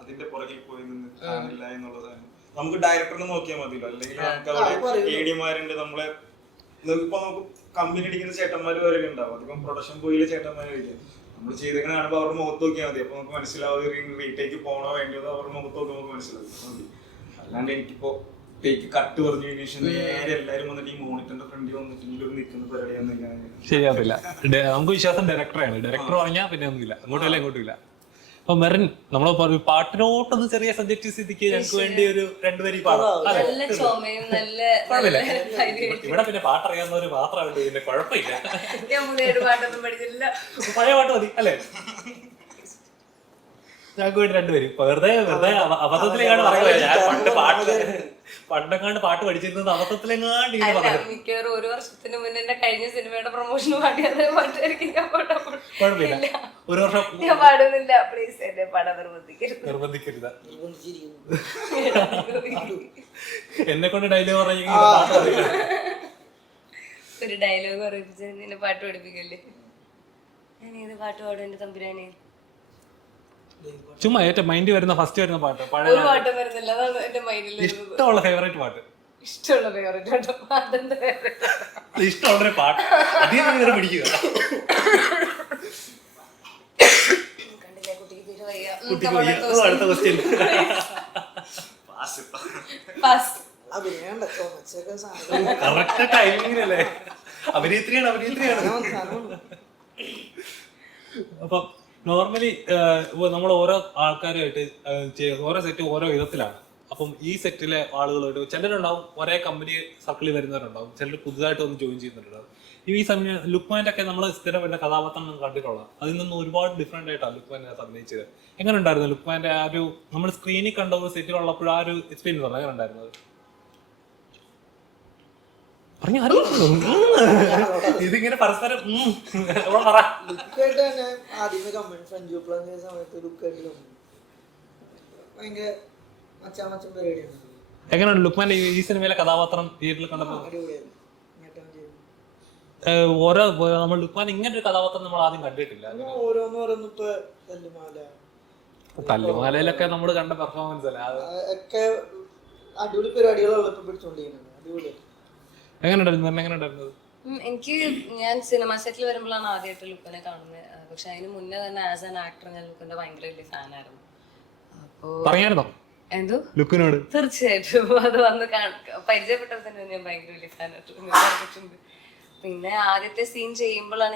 അതിന്റെ പുറകിൽ പോയി നിന്ന് കാണില്ല എന്നുള്ളതാണ്. നമുക്ക് ഡയറക്ടറിന് നോക്കിയാൽ മതിയല്ലോ, അല്ലെങ്കിൽ നമുക്ക് അവിടെ എഡിമാരുണ്ട് നമ്മളെ. ഇപ്പൊ നമുക്ക് കമ്പനി അടിക്കുന്ന ചേട്ടന്മാര് വരെ ഉണ്ടാവും, അധികം പ്രൊഡക്ഷൻ പോയിലെ ചേട്ടന്മാരായിരിക്കും. നമ്മൾ ചെയ്തേക്കുന്ന കാണുമ്പോൾ അവരുടെ മുഖത്ത് നോക്കിയാൽ മതി. അപ്പൊ നമുക്ക് മനസ്സിലാവും റീടേക്ക് പോകണോ വേണ്ടിയോ അവരുടെ മുഖത്ത് നോക്കി നമുക്ക് മനസ്സിലാവും. അല്ലാണ്ട് എനിക്കിപ്പോ ടേക്ക് കട്ട് പറഞ്ഞു കഴിഞ്ഞാൽ നേരെ എല്ലാരും വന്നിട്ട് ഈ മോണിറ്ററിന്റെ ഫ്രണ്ടിൽ വന്നിട്ട് നിൽക്കുന്ന പരിപാടിയൊന്നും ശരിയാവില്ല. നമുക്ക് വിശ്വാസം ഡയറക്ടറാണ്. ഡയറക്ടർ പറഞ്ഞാൽ പിന്നെ ഒന്നുമില്ല, അങ്ങോട്ടല്ല ഇങ്ങോട്ടില്ല. അപ്പൊ മെറിൻ നമ്മള് പാട്ടിനോട്ടൊന്ന് ചെറിയ സബ്ജക്ട് സ്ഥിതിക്ക് ഞങ്ങൾക്ക് വേണ്ടി ഒരു 2 വരി പാടാം. നല്ല ചുമയും നല്ല ഇവിടെ പിന്നെ പാട്ടറിയാവുന്നവര് മാത്രമാണ്, പിന്നെ കുഴപ്പമില്ല. ഞാൻ പുതിയൊരു പാട്ടൊന്നും പഠിച്ചിട്ടില്ല, പഴയ പാട്ട് മതി അല്ലേ? ഞങ്ങൾക്ക് വേണ്ടി 2 വരി. വെറുതെ അബദ്ധത്തിലെങ്ങാണ്ട് പറയുക. ഞാൻ പണ്ടെങ്ങാണ്ട് പാട്ട് പഠിച്ചിരുന്നത് അബദ്ധത്തിലെങ്ങാണ്ട് ഇങ്ങനെ പറഞ്ഞു. മിക്കവാറും 1 വർഷത്തിന് മുന്നേ എന്റെ കഴിഞ്ഞ സിനിമയുടെ പ്രൊമോഷൻ പാടി അതേ പാട്ടായിരിക്കും ഞാൻ പാടാൻ. കുഴപ്പമില്ല, 1 വർഷം ഞാൻ പാടുന്നില്ല. പ്ലീസ് എന്നെ പാടാൻ നിർബന്ധിക്കരുത്. എന്നെ കൊണ്ട് ഡയലോഗ് പറഞ്ഞെങ്കിൽ പാട്ട് അറിയില്ല. ഒരു ഡയലോഗ് പറയിപ്പിച്ച് നിന്നെ പാട്ട് പഠിപ്പിക്കല്ലേ? ഞാൻ ഏത് പാട്ട് പാടും എന്റെ തമ്പുരാനെ? ചുമ്മാ ഏറ്റവും മൈൻഡിൽ വരുന്ന ഫസ്റ്റ് വരുന്ന പാട്ട്, ഒരു പാട്ടും വരുന്നില്ല, അതാണ് എന്റെ മൈൻഡിൽ ഇഷ്ടമുള്ള ഫേവറേറ്റ് പാട്ട്. ഇഷ്ടമുള്ള ഫേവറേറ്റ് പാട്ടോ? അതെന്താ ഫേവറേറ്റ്? ഇഷ്ടമുള്ളൊരു പാട്ട് അധികം പിടിക്കുക. കണ്ടില്ലേ കുട്ടിക്ക് തീരെ വയ്യ. അടുത്ത ക്വസ്റ്റ്യൻ. കറക്റ്റ് ടൈമിങ്ങിനല്ലേ? അഭിനേത്രിയാണ്. അപ്പൊ നോർമലി നമ്മൾ ഓരോ ആൾക്കാരുമായിട്ട് ഓരോ സെറ്റ് ഓരോ വിധത്തിലാണ്. അപ്പം ഈ സെറ്റിലെ ആളുകളോട് ചിലരുണ്ടാവും ഒരേ കമ്പനി സർക്കിളിൽ വരുന്നവരുണ്ടാവും, ചിലർ പുതുതായിട്ട് ഒന്ന് ജോയിൻ ചെയ്യുന്നവരുണ്ടാവും. ഈ സമയം ലുക്മാൻ്റെ ഒക്കെ നമ്മൾ സ്ഥിരം വരുന്ന കഥാപാത്രം കണ്ടിട്ടുള്ളത് അതിൽ നിന്ന് ഒരുപാട് ഡിഫറെന്റ് ആയിട്ടാണ് ലുക്മാനെ അഭിനയിച്ചത്. എങ്ങനെ ഉണ്ടായിരുന്നു ലുക്മാന്റെ ആ ഒരു നമ്മൾ സ്ക്രീനിൽ കണ്ട ഒരു സെറ്റിലുള്ളപ്പോൾ ആ ഒരു എക്സ്പീരിയൻസ് പറഞ്ഞു എങ്ങനെ ഉണ്ടായിരുന്നത്? ഇതിങ്ങനെ പരസ്പരം എങ്ങനെയാണ് ലുക്മാന്റെ ഈ സിനിമയിലെ കഥാപാത്രം തിയേറ്ററിൽ കണ്ടപ്പോൾ? ഓരോ നമ്മൾ ലുക്മാൻ ഇങ്ങനെ ഒരു കഥാപാത്രം നമ്മൾ ആദ്യം കണ്ടിട്ടില്ല. തല്ലുമാലയിലൊക്കെ നമ്മൾ കണ്ട പെർഫോമൻസ് അല്ലേ അടിപൊളി പരിപാടികളാണ്. എങ്ങനെയുണ്ടായിരുന്നത്? എനിക്ക് ഞാൻ സിനിമ സെറ്റിൽ വരുമ്പോഴാണ് ആദ്യമായിട്ട് ലുക്കനെ കാണുന്നത്. പക്ഷെ അതിന് മുന്നേ തന്നെ ആസ് ആൻ ആക്ടർ ഞാൻ ലുക്കന്റെ ഭയങ്കര വലിയ ഫാനായിരുന്നു. അപ്പോ പറയായിരുന്നോ എന്തോ ലുക്കിനോട്? തീർച്ചയായിട്ടും അത് വന്ന് പരിചയപ്പെട്ടത് തന്നെ ഞാൻ ഭയങ്കര വലിയ ഫാനായിട്ടുണ്ട്. പിന്നെ ആദ്യത്തെ സീൻ ചെയ്യുമ്പോഴാണ്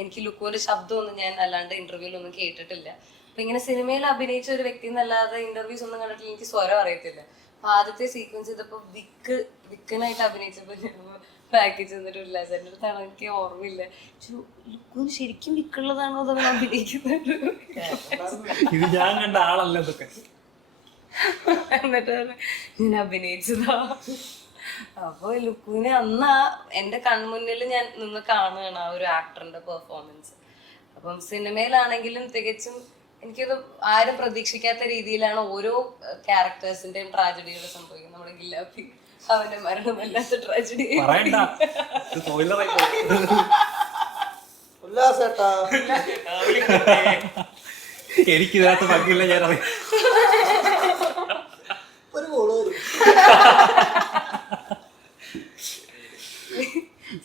എനിക്ക് ലുക്കുവിന്റെ ശബ്ദമൊന്നും ഞാൻ അല്ലാണ്ട് ഇന്റർവ്യൂലൊന്നും കേട്ടിട്ടില്ല. അപ്പൊ ഇങ്ങനെ സിനിമയിൽ അഭിനയിച്ച ഒരു വ്യക്തി എന്നല്ലാതെ ഇന്റർവ്യൂസ് ഒന്നും കണ്ടിട്ടില്ല, എനിക്ക് സ്വരം അറിയത്തില്ല. അപ്പൊ ആദ്യത്തെ സീക്വൻസ് ചെയ്തപ്പോ വിക്കനായിട്ട് അഭിനയിച്ചപ്പോ പാക്കേജ് എന്നിട്ട് ഉല്ലാസന്റെ അടുത്താണോ എനിക്ക് ഓർമ്മയില്ല, ലുക്കുവിന് ശരിക്കും വിക്കുള്ളതാണോ അതോ അഭിനയിക്കുന്നത് ഇത് ഞാൻ കണ്ട ആളല്ല ഇതൊക്കെ. എന്നിട്ടാണ് ഞാൻ അഭിനയിച്ചതാ. അപ്പൊ ലുക്കുവിനെ അന്ന് എന്റെ കൺമുന്നിൽ ഞാൻ നിന്ന് കാണുകയാണ് ആ ഒരു ആക്ടറിന്റെ പെർഫോമൻസ്. അപ്പം സിനിമയിലാണെങ്കിലും തികച്ചും എനിക്കത് ആരും പ്രതീക്ഷിക്കാത്ത രീതിയിലാണ് ഓരോ ക്യാരക്ടേഴ്സിന്റെയും ട്രാജഡികൾ സംഭവിക്കുന്നത്. നമ്മുടെ ഗില്ലാപ്പി അവന്റെ മരണമല്ലാത്ത ട്രാജഡി എനിക്ക് ഇതിനകത്ത് ഭംഗിയില്ല, ഞാൻ അറിയാം.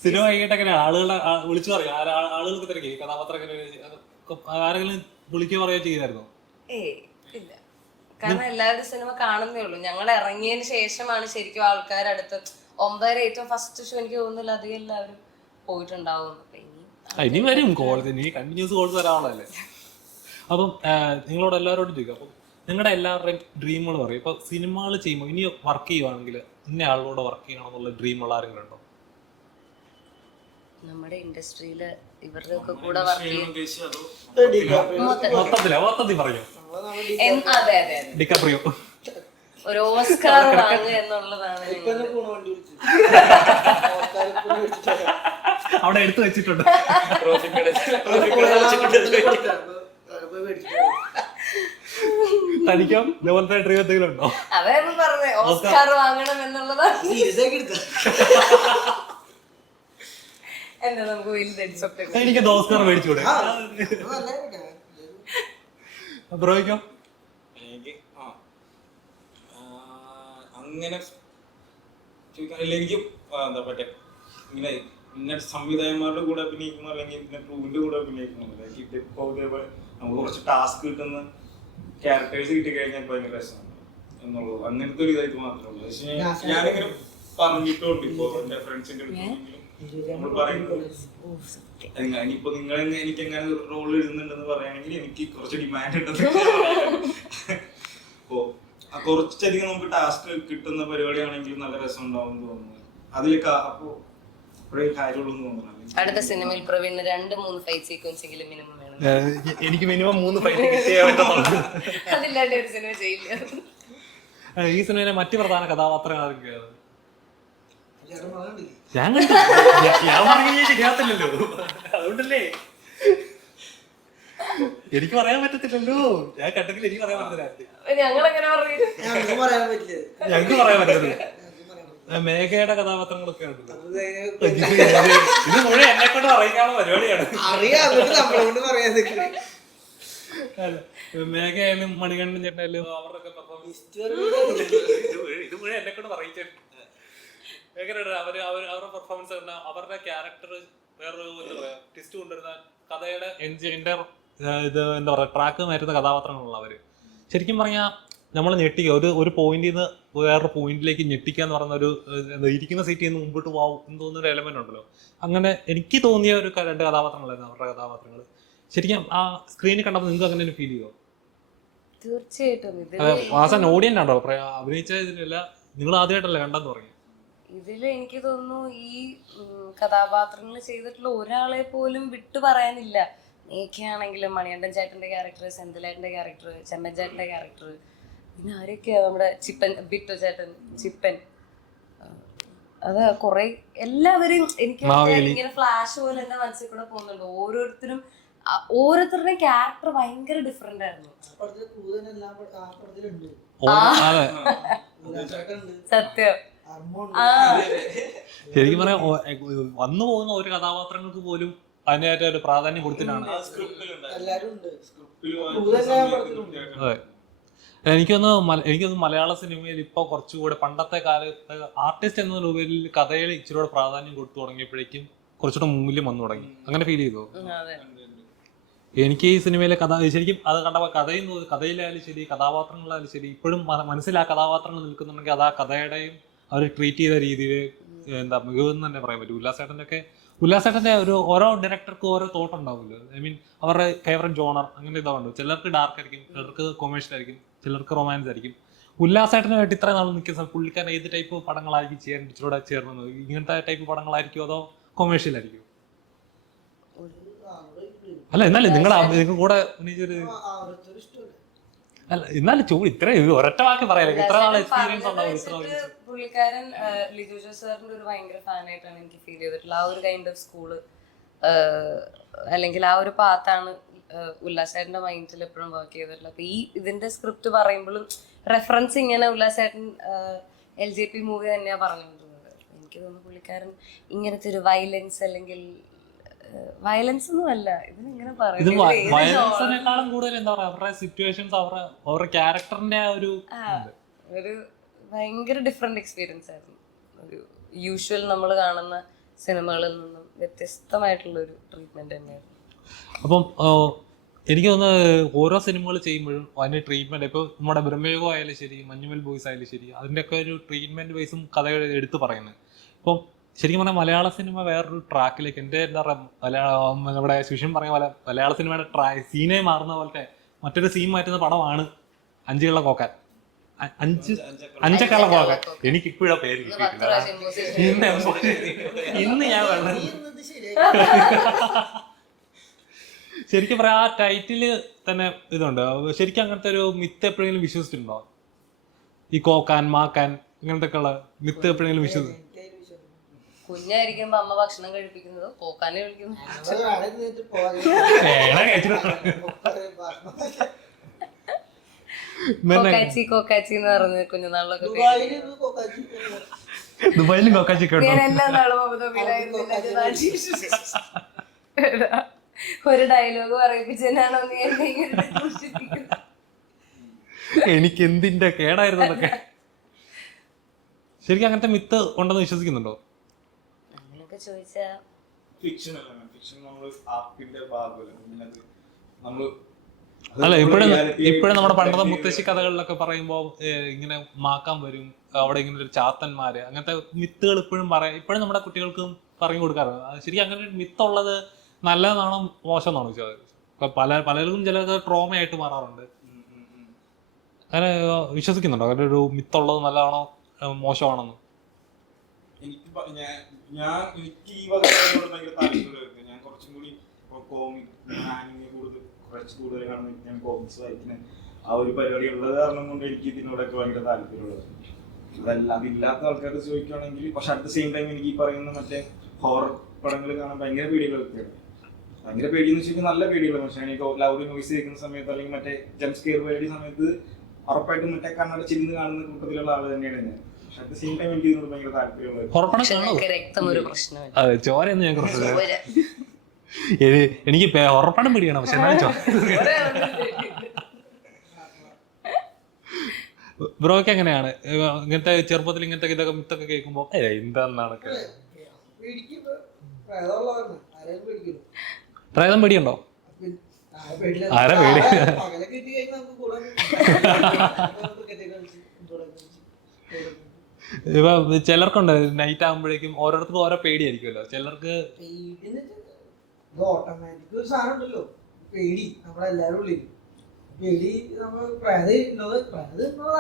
സിനിമ കഴിഞ്ഞിട്ട് എങ്ങനെയാണ് ആളുകളെ വിളിച്ചു പറയും? ആളുകൾക്ക് തിരക്കി കഥാപാത്രം ആരെങ്കിലും വിളിക്കുക പറയുകയോ ചെയ്തായിരുന്നോ? കാരണം എല്ലാവരും സിനിമ കാണുന്നേ ഉള്ളൂ. ഞങ്ങൾ ഇറങ്ങിയതിന് ശേഷമാണ് ശരിക്കും ആൾക്കാരടുത്ത് 9 ഏറ്റവും ഫസ്റ്റ് ഷോ എനിക്ക് തോന്നുന്നില്ല അധികം എല്ലാവരും പോയിട്ടുണ്ടാവും. അപ്പൊ ഇനി വരും കോളേജ്, ഇനി കണ്ടിന്യൂസ് കോഴ്സ് വരാനുള്ളതല്ലേ. അപ്പം നിങ്ങളോട് എല്ലാവരോടും ചോദിക്കും, അപ്പം നിങ്ങളുടെ എല്ലാവരുടെയും ഡ്രീമുകൾ പറയും. ഇപ്പൊ സിനിമകൾ ചെയ്യുമ്പോൾ ഇനി വർക്ക് ചെയ്യുവാണെങ്കിൽ ഇന്ന ആളോട് വർക്ക് ചെയ്യണം എന്നുള്ള ഡ്രീമുള്ള ആരെങ്കിലും ഉണ്ടോ? നമ്മുടെ ഇൻഡസ്ട്രിയില് ഇവരുടെ ഒക്കെ കൂടെ വർക്ക് ചെയ്യും. മൊത്തത്തിൽ പറയോ? അതെ അതെ അതെ, ഡിക്കാപ്രിയോ ഒരു ഓസ്കാർ വാങ്ങുക എന്നുള്ളതാണ് അവിടെ എടുത്തു വെച്ചിട്ടുണ്ട്. തനിക്കും ഇതുപോലത്തെ ഡ്രീം എന്തെങ്കിലും ഉണ്ടോ? അതായിരുന്നു പറഞ്ഞേ, ഓസ്കാർ വാങ്ങണം എന്നുള്ളതാണ്. എന്താ നമുക്ക് വലുതടിച്ചൊക്കെ എനിക്ക് ഓസ്കാർ മേടിച്ചൂടെ? ബ്രോയ്ക്കോ? എനിക്ക് അങ്ങനെ ചോദിക്കാനില്ല. എനിക്ക് എന്താ പറ്റേ ഇങ്ങനെ ഇന്ന സംവിധായകന്മാരുടെ കൂടെ അഭിനയിക്കണം, അല്ലെങ്കിൽ പിന്നെ ക്രൂവിന്റെ കൂടെ അഭിനയിക്കണമെന്നില്ല. എനിക്ക് ഇതിപ്പോ ഇതേപോലെ നമുക്ക് കുറച്ച് ടാസ്ക് കിട്ടുന്ന ക്യാരക്ടേഴ്സ് കിട്ടിക്കഴിഞ്ഞാൽ ഭയങ്കര രസമാണ് എന്നുള്ളത്. അങ്ങനത്തെ ഒരു ഇതായിട്ട് മാത്രമേ ഉള്ളൂ. പക്ഷേ ഞാനിങ്ങനെ പറഞ്ഞിട്ടുണ്ട് ഇപ്പൊ എന്റെ ഫ്രണ്ട്സിന്റെ അടുത്ത് നമ്മൾ പറയുന്നത്, ഇനിയിപ്പോ നിങ്ങൾ എനിക്ക് എങ്ങനെ റോൾ എഴുതുന്നുണ്ടെന്ന് പറയുകയാണെങ്കിൽ എനിക്ക് കുറച്ച് ഡിമാൻഡ് ഉണ്ടെന്ന്. അപ്പോ കുറച്ചധികം നമുക്ക് ടാസ്ക് കിട്ടുന്ന പരിപാടിയാണെങ്കിൽ നല്ല രസം ഉണ്ടാവും തോന്നുന്നു. അതിലേക്ക് അപ്പോ അപ്പോഴേ കാര്യമുള്ളൂ തോന്നുന്നു. അടുത്ത സിനിമയിൽ പ്രവീണിന് 2-3 ഫൈറ്റ് സീക്വൻസ് എങ്കിലും മിനിമം വേണം. എനിക്ക് മിനിമം 3 ഫൈറ്റ് കിട്ടിയേ പറ്റത്തുള്ളൂ. അതില്ലാണ്ട് ഒരു സിനിമ ചെയ്യില്ല. ഈ സിനിമയിലെ മറ്റു പ്രധാന കഥാപാത്രങ്ങൾ ആരൊക്കെയാണ്? ഞാൻ പറഞ്ഞു ശരിയാത്തില്ലല്ലോ, അതുകൊണ്ടല്ലേ എനിക്ക് പറയാൻ പറ്റത്തില്ലല്ലോ. ഞാൻ കണ്ടെങ്കിൽ എനിക്ക് പറയാൻ പറ്റില്ല. ഞങ്ങളെങ്ങനെ പറഞ്ഞു? ഞങ്ങൾക്ക് പറയാൻ പറ്റത്തില്ല. മേഘയുടെ കഥാപാത്രങ്ങളൊക്കെ ഉണ്ടല്ലോ. ഇത് മുഴുവൻ എന്നെ കൊണ്ട് പറയാനുള്ള പരിപാടിയാണ്. മേഘയായാലും മണികണ്ഠൻ ചേട്ടനായാലും അവരുടെ പെർഫോമൻസ് ഇത് മുഴുവൻ എന്നെ കൊണ്ട് പറയിച്ചു. എങ്ങനെയുണ്ട് അവരുടെ പെർഫോമൻസ്? അവരുടെ ക്യാരക്ടർ വേറൊരു എന്താ പറയാ ട്വിസ്റ്റ് കൊണ്ടുവരുന്ന കഥയുടെ എൻജിന്റെ ഇത് എന്താ പറയാ ട്രാക്ക് മാറ്റുന്ന കഥാപാത്രങ്ങളുള്ള അവര്. ശരിക്കും പറഞ്ഞാൽ നമ്മൾ ഞെട്ടിക്കുക, ഒരു പോയിന്റിൽ നിന്ന് വേറൊരു പോയിന്റിലേക്ക് ഞെട്ടിക്കുക എന്ന് പറയുന്ന ഒരു ഇരിക്കുന്ന സീറ്റിൽ നിന്ന് മുമ്പോട്ട് പോവും എന്ന് തോന്നുന്ന ഒരു എലമെന്റ് ഉണ്ടല്ലോ. അങ്ങനെ എനിക്ക് തോന്നിയ ഒരു 2 കഥാപാത്രങ്ങളായിരുന്നു അവരുടെ കഥാപാത്രങ്ങൾ. ശരിക്കും ആ സ്ക്രീനിൽ കണ്ടപ്പോൾ നിങ്ങൾക്ക് അങ്ങനെ ഒരു ഫീൽ ചെയ്യുമോ? തീർച്ചയായിട്ടും. ആസ് ആൻ ഓഡിയൻസ് ഉണ്ടോ അഭിനയിച്ച ഇതിലല്ല, നിങ്ങൾ ആദ്യമായിട്ടല്ലേ കണ്ടെന്ന് പറഞ്ഞു? ഇതില് എനിക്ക് തോന്നുന്നു ഈ കഥാപാത്രങ്ങൾ ചെയ്തിട്ടുള്ള ഒരാളെ പോലും വിട്ടു പറയാനില്ല. മേഘയാണെങ്കിലും മണികണ്ഠൻ ചേട്ടന്റെ ക്യാരക്ടർ, സെന്തിലേട്ടന്റെ ക്യാരക്ടർ, ചെമ്മൻ ചേട്ടന്റെ ക്യാരക്ടർ, പിന്നെ ആരൊക്കെയാ, നമ്മുടെ ചിപ്പൻ, ബിറ്റു ചേട്ടൻ, ചിപ്പൻ, അത് കുറെ എല്ലാവരും എനിക്ക് ഇങ്ങനെ ഫ്ലാഷ് പോലെ എന്റെ മനസ്സിൽ കൂടെ പോകുന്നുണ്ട്. ഓരോരുത്തരുടെയും ക്യാരക്ടർ ഭയങ്കര ഡിഫറെന്റ് ആയിരുന്നു. സത്യം. ശരിക്കും പറയാം വന്നു പോകുന്ന ഒരു കഥാപാത്രങ്ങൾക്ക് പോലും അതിനായിട്ട് ഒരു പ്രാധാന്യം കൊടുത്തിട്ടാണ്. അതെ, എനിക്കൊന്ന് മലയാള സിനിമയിൽ ഇപ്പൊ കുറച്ചുകൂടെ പണ്ടത്തെ കാലത്ത് ആർട്ടിസ്റ്റ് എന്ന രൂപയിൽ കഥയിൽ ഇച്ചിരി പ്രാധാന്യം കൊടുത്തു തുടങ്ങിയപ്പോഴേക്കും കുറച്ചുകൂടെ മൂല്യം വന്നു തുടങ്ങി. അങ്ങനെ ഫീൽ ചെയ്തോ? എനിക്ക് ഈ സിനിമയിലെ കഥ ശരിക്കും അത് കണ്ടപ്പോൾ കഥയിലായാലും ശരി, കഥാപാത്രങ്ങളായാലും ശരി, ഇപ്പോഴും മനസ്സിൽ ആ കഥാപാത്രങ്ങൾ നിൽക്കുന്നുണ്ടെങ്കിൽ അത് ആ കഥയുടെയും അവർ ട്രീറ്റ് ചെയ്ത രീതിയിൽ എന്താ മികവെന്ന് തന്നെ പറയാൻ പറ്റും. ഉല്ലാസേട്ടന്റെ ഓരോ ഡയറക്ടർക്കും ഓരോ തോട്ട് ഉണ്ടാവുമല്ലോ. ഐ മീൻ അവരുടെ ഫേവറേറ്റ് ജോണർ അങ്ങനെ ഇതാവുണ്ട്. ചിലർക്ക് ഡാർക്ക് ആയിരിക്കും, ചിലർക്ക് കൊമേഴ്ഷ്യൽ ആയിരിക്കും, ചിലർക്ക് റൊമാൻസ് ആയിരിക്കും. ഉല്ലാസേട്ടനായിട്ട് ഇത്ര നാൾ നിൽക്കുന്ന പുള്ളിക്കാരൻ ഏത് ടൈപ്പ് പടങ്ങളായിരിക്കും ചെയ്യാൻ ഇച്ചിരൂടെ ചേർന്നത്? ഇങ്ങനത്തെ ടൈപ്പ് പടങ്ങളായിരിക്കും അതോ കൊമേഴ്ഷ്യൽ ആയിരിക്കും? അല്ല എന്നാലും നിങ്ങൾ കൂടെ അല്ല എന്നാലും ഇത്ര ഒരൊറ്റ വാക്ക് പറയാലോ, ഇത്ര നാളെ എക്സ്പീരിയൻസ് ഉണ്ടാവും. പുള്ളിക്കാരൻ ലിജു ജോസ് സാറിന്റെ ഒരു ഭയങ്കര ഫാനായിട്ടാണ് എനിക്ക് ഫീൽ ചെയ്തിട്ടുള്ളത്. ആ ഒരു കൈൻഡ് ഓഫ് സ്കൂള് അല്ലെങ്കിൽ ആ ഒരു പാത്താണ് ഉല്ലാസേട്ടന്റെ മൈൻഡിൽ എപ്പോഴും വർക്ക് ചെയ്തിട്ടുള്ളത്. അപ്പൊ ഈ ഇതിന്റെ സ്ക്രിപ്റ്റ് പറയുമ്പോഴും റെഫറൻസ് ഇങ്ങനെ ഉല്ലാസേട്ടൻ LJP മൂവി തന്നെയാ പറഞ്ഞുകൊണ്ടിരുന്നത്. എനിക്ക് തോന്നുന്നു പുള്ളിക്കാരൻ ഇങ്ങനത്തെ ഒരു വയലൻസ് അല്ലെങ്കിൽ വയലൻസ് ഒന്നും അല്ല ഇതിനെങ്ങനെ വയലൻസിനേക്കാളും കൂടുതൽ എന്താ പറയാ അവരുടെ സിറ്റുവേഷൻസ് അവരുടെ ക്യാരക്ടറിന്റെ ഒരു ഭയങ്കര ഡിഫറെന്റ് എക്സ്പീരിയൻസ് ആയിരുന്നു. ഒരു യൂഷ്വൽ നമ്മൾ കാണുന്ന സിനിമകളിൽ നിന്നും വ്യത്യസ്തമായിട്ടുള്ള ഒരു ട്രീറ്റ്മെന്റ് തന്നെയായിരുന്നു. അപ്പം എനിക്ക് തോന്നുന്നത് ഓരോ സിനിമകൾ ചെയ്യുമ്പോഴും അതിന്റെ ട്രീറ്റ്മെന്റ് ഇപ്പോൾ നമ്മുടെ ബ്രഹ്മയുഗം ആയാലും ശരി, മഞ്ഞുമൽ ബോയ്സ് ആയാലും ശരി, അതിൻ്റെയൊക്കെ ഒരു ട്രീറ്റ്മെന്റ് വൈസും കഥകൾ എടുത്തു പറയുന്നത്. ഇപ്പം ശരിക്കും പറഞ്ഞാൽ മലയാള സിനിമ വേറൊരു ട്രാക്കിലേക്ക് എന്താ പറയുക, നമ്മുടെ സുഷിൻ പറഞ്ഞ പോലെ മലയാള സിനിമയുടെ സീനെ മാറുന്ന പോലത്തെ മറ്റൊരു സീൻ മാറ്റുന്ന പടമാണ് അഞ്ചുകള്ള കോക്കാൻ. അഞ്ചക്കള്ള കോക്കാൻ. എനിക്ക് ഇപ്പോഴാ പേര് കിട്ടിയിട്ടില്ല. ഇന്ന് ഞാൻ വെള്ളം ശരിക്കും പറയാം ആ ടൈറ്റില് തന്നെ ഇതുണ്ട്. ശരിക്കും അങ്ങനത്തെ ഒരു മിത്ത് എപ്പോഴെങ്കിലും വിശ്വസിച്ചിട്ടുണ്ടോ? ഈ കോക്കാൻ മാക്കാൻ ഇങ്ങനത്തെ ഒക്കെ ഉള്ള മിത്ത് എപ്പോഴെങ്കിലും വിശ്വസിച്ചു? കുഞ്ഞായിരിക്കുമ്പോ അമ്മ ഭക്ഷണം കഴിപ്പിക്കുന്നത് കോക്കാനെ വിളിക്കുന്നു. കോക്കാച്ചി എന്ന് പറഞ്ഞ് കുഞ്ഞുനാളിലൊക്കെ ദുബായിലും കോക്കാച്ചി ഞാൻ എല്ലാ നാളും ഒരു ഡയലോഗ് പറയിപ്പിച്ചതിനാണോ നീ എന്നെ എനിക്ക് എന്തിന്റെ കേടായിരുന്നു അതൊക്കെ. ശരിക്കും അങ്ങനത്തെ മിത്ത് ഉണ്ടെന്ന് വിശ്വസിക്കുന്നുണ്ടോ? അങ്ങനെയൊക്കെ ചോദിച്ചാ ഫിക്ഷൻ അല്ല, ഫിക്ഷൻ നമ്മള് ആർട്ടിന്റെ ഭാഗമല്ല. നമ്മള് അല്ല ഇപ്പോഴും നമ്മുടെ പണ്ടത്തെ മുത്തശ്ശി കഥകളിലൊക്കെ പറയുമ്പോ ഇങ്ങനെ മാക്കാൻ വരും, അവിടെ ഇങ്ങനെ ഒരു ചാത്തന്മാര്, അങ്ങനത്തെ മിത്തുകൾ ഇപ്പോഴും ഇപ്പോഴും നമ്മുടെ കുട്ടികൾക്കും പറഞ്ഞു കൊടുക്കാറുണ്ട്. ശരിക്കും അങ്ങനെ ഒരു മിത്തുള്ളത് നല്ലതാണോ മോശമെന്നാണോ ചോദിച്ചത്? ഇപ്പൊ പലർക്കും ചിലത് ട്രോമയായിട്ട് മാറാറുണ്ട്. അങ്ങനെ വിശ്വസിക്കുന്നുണ്ടോ അങ്ങനെ ഒരു മിത്തുള്ളത് നല്ലതാണോ മോശമാണെന്ന്? എനിക്ക് ഈ വക ഭയങ്കര താല്പര്യമുള്ളത്. ഞാൻ കുറച്ചും കൂടി കോമിക് കുറച്ച് കൂടുതൽ കാണുന്ന, ഞാൻ കോമിക്സ് വായിക്കുന്ന ആ ഒരു പരിപാടി ഉള്ളത് കാരണം കൊണ്ട് എനിക്ക് ഇതിനോടൊക്കെ ഭയങ്കര താല്പര്യമുള്ളത്. അതില്ലാത്ത ആൾക്കാർക്ക് ചോദിക്കുകയാണെങ്കിൽ, പക്ഷെ അറ്റ് ദ സെയിം ടൈം എനിക്ക് ഈ പറയുന്ന മറ്റേ ഹൊറർ പടങ്ങൾ കാണാൻ ഭയങ്കര പേടികളൊക്കെയാണ്. ഭയങ്കര പേടിയെന്ന് വെച്ച് കഴിഞ്ഞാൽ നല്ല പേടികളാണ്. പക്ഷേ എനിക്ക് ലൗഡ് നോയ്സ് കേൾക്കുന്ന സമയത്ത് അല്ലെങ്കിൽ മറ്റേ ജംപ് സ്കെയർ പേടി സമയത്ത് ഉറപ്പായിട്ടും മറ്റേ കണ്ണട ചിരിന്ന് കാണുന്ന കൂട്ടത്തിലുള്ള ആൾ തന്നെയാണ് ഞാൻ. പക്ഷെ അറ്റ് ദ സെയിം ടൈം എനിക്ക് ഇതിനോട് ഭയങ്കര താല്പര്യമുള്ളത്. ചോരയൊന്നും ഞാൻ കുറച്ച് എനിക്ക് ഉറപ്പാടും പേടിയാണ്. പക്ഷെ ബ്രോയ്ക്ക് എങ്ങനെയാണ് ഇങ്ങനത്തെ ചെറുപ്പത്തിൽ ഇങ്ങനത്തെ ഇതൊക്കെ മിത്തൊക്കെ കേൾക്കുമ്പോ എന്താണെന്നാണ്? പ്രേതം പേടിയുണ്ടോ? ആരാ പേടി? ഇപ്പൊ ചിലർക്കുണ്ട് നൈറ്റ് ആകുമ്പോഴേക്കും ഓരോരുത്തർക്കും ഓരോ പേടിയായിരിക്കുമല്ലോ. ചിലർക്ക് ഓട്ടോമാറ്റിക് ഒരു സാധനം ഉണ്ടല്ലോ, പേടി നമ്മളെല്ലാരും ഉള്ളിൽ. പേടി നമ്മൾ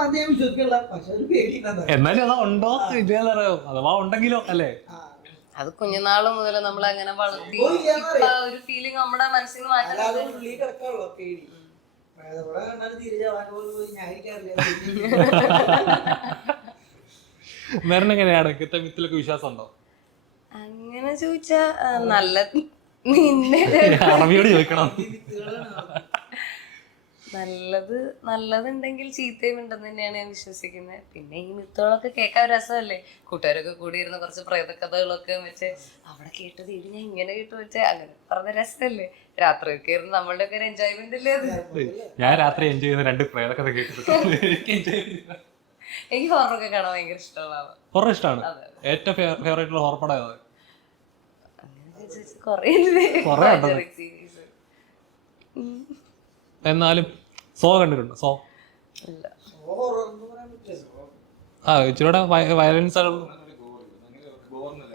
ആദ്യം വിശ്വസിക്കല്ല, പക്ഷെ ഒരു പേടി എന്നാലും അതാ ഉണ്ടോ അഥവാ ഉണ്ടെങ്കിലോ അല്ലേ? അത് കുഞ്ഞുനാള് മുതൽ നമ്മൾ അങ്ങനെ വളർത്തി ഒരു ഫീലിംഗ് നമ്മുടെ മനസ്സിൽ നിന്ന് മാറ്റാതെ ഉള്ളിൽ കിടക്കാണല്ലോ പേടി. വേറെങ്ങനെയാണ് ഇങ്ങനത്തെ മിത്തിലൊക്കെ വിശ്വാസം ഉണ്ടോ? അങ്ങനെ ചോദിച്ചാ നല്ല നിന്നെ അറബിയോട് ചോദിക്കണം. നല്ലതുണ്ടെങ്കിൽ ചീത്തയും ഉണ്ടെന്ന് തന്നെയാണ് ഞാൻ വിശ്വസിക്കുന്നത്. പിന്നെ ഈ മിത്തുകളൊക്കെ കേൾക്കാൻ രസമല്ലേ, കൂട്ടുകാരൊക്കെ കൂടിയിരുന്ന കുറച്ച് പ്രേതകഥകളൊക്കെ വെച്ച് അവിടെ കേട്ടത് ഇത് ഞാൻ ഇങ്ങനെ കേട്ടു വെച്ചാൽ അങ്ങനെ പറഞ്ഞ രസമല്ലേ. രാത്രിയൊക്കെ ഇരുന്ന് നമ്മളുടെ ഒക്കെ ഒരു എൻജോയ്മെന്റ് അല്ലേ അത്. ഞാൻ രാത്രി എൻജോയ് ചെയ്യുന്ന 2 പ്രേതകഥ കേട്ടിട്ടുണ്ട്. എനിക്ക് ഹൊററൊക്കെ കാണാൻ ഭയങ്കര ഇഷ്ടമുള്ള ആളാണ്. ഹൊറർ ഇഷ്ടമാണ്. ഏറ്റവും ഫേവറേറ്റ് ഹൊറർ പടം ഏതാണ്? എന്നാലും സോ കണ്ടിട്ടുണ്ട്? സോ ഇച്ചിരൂടെ വയലൻസ്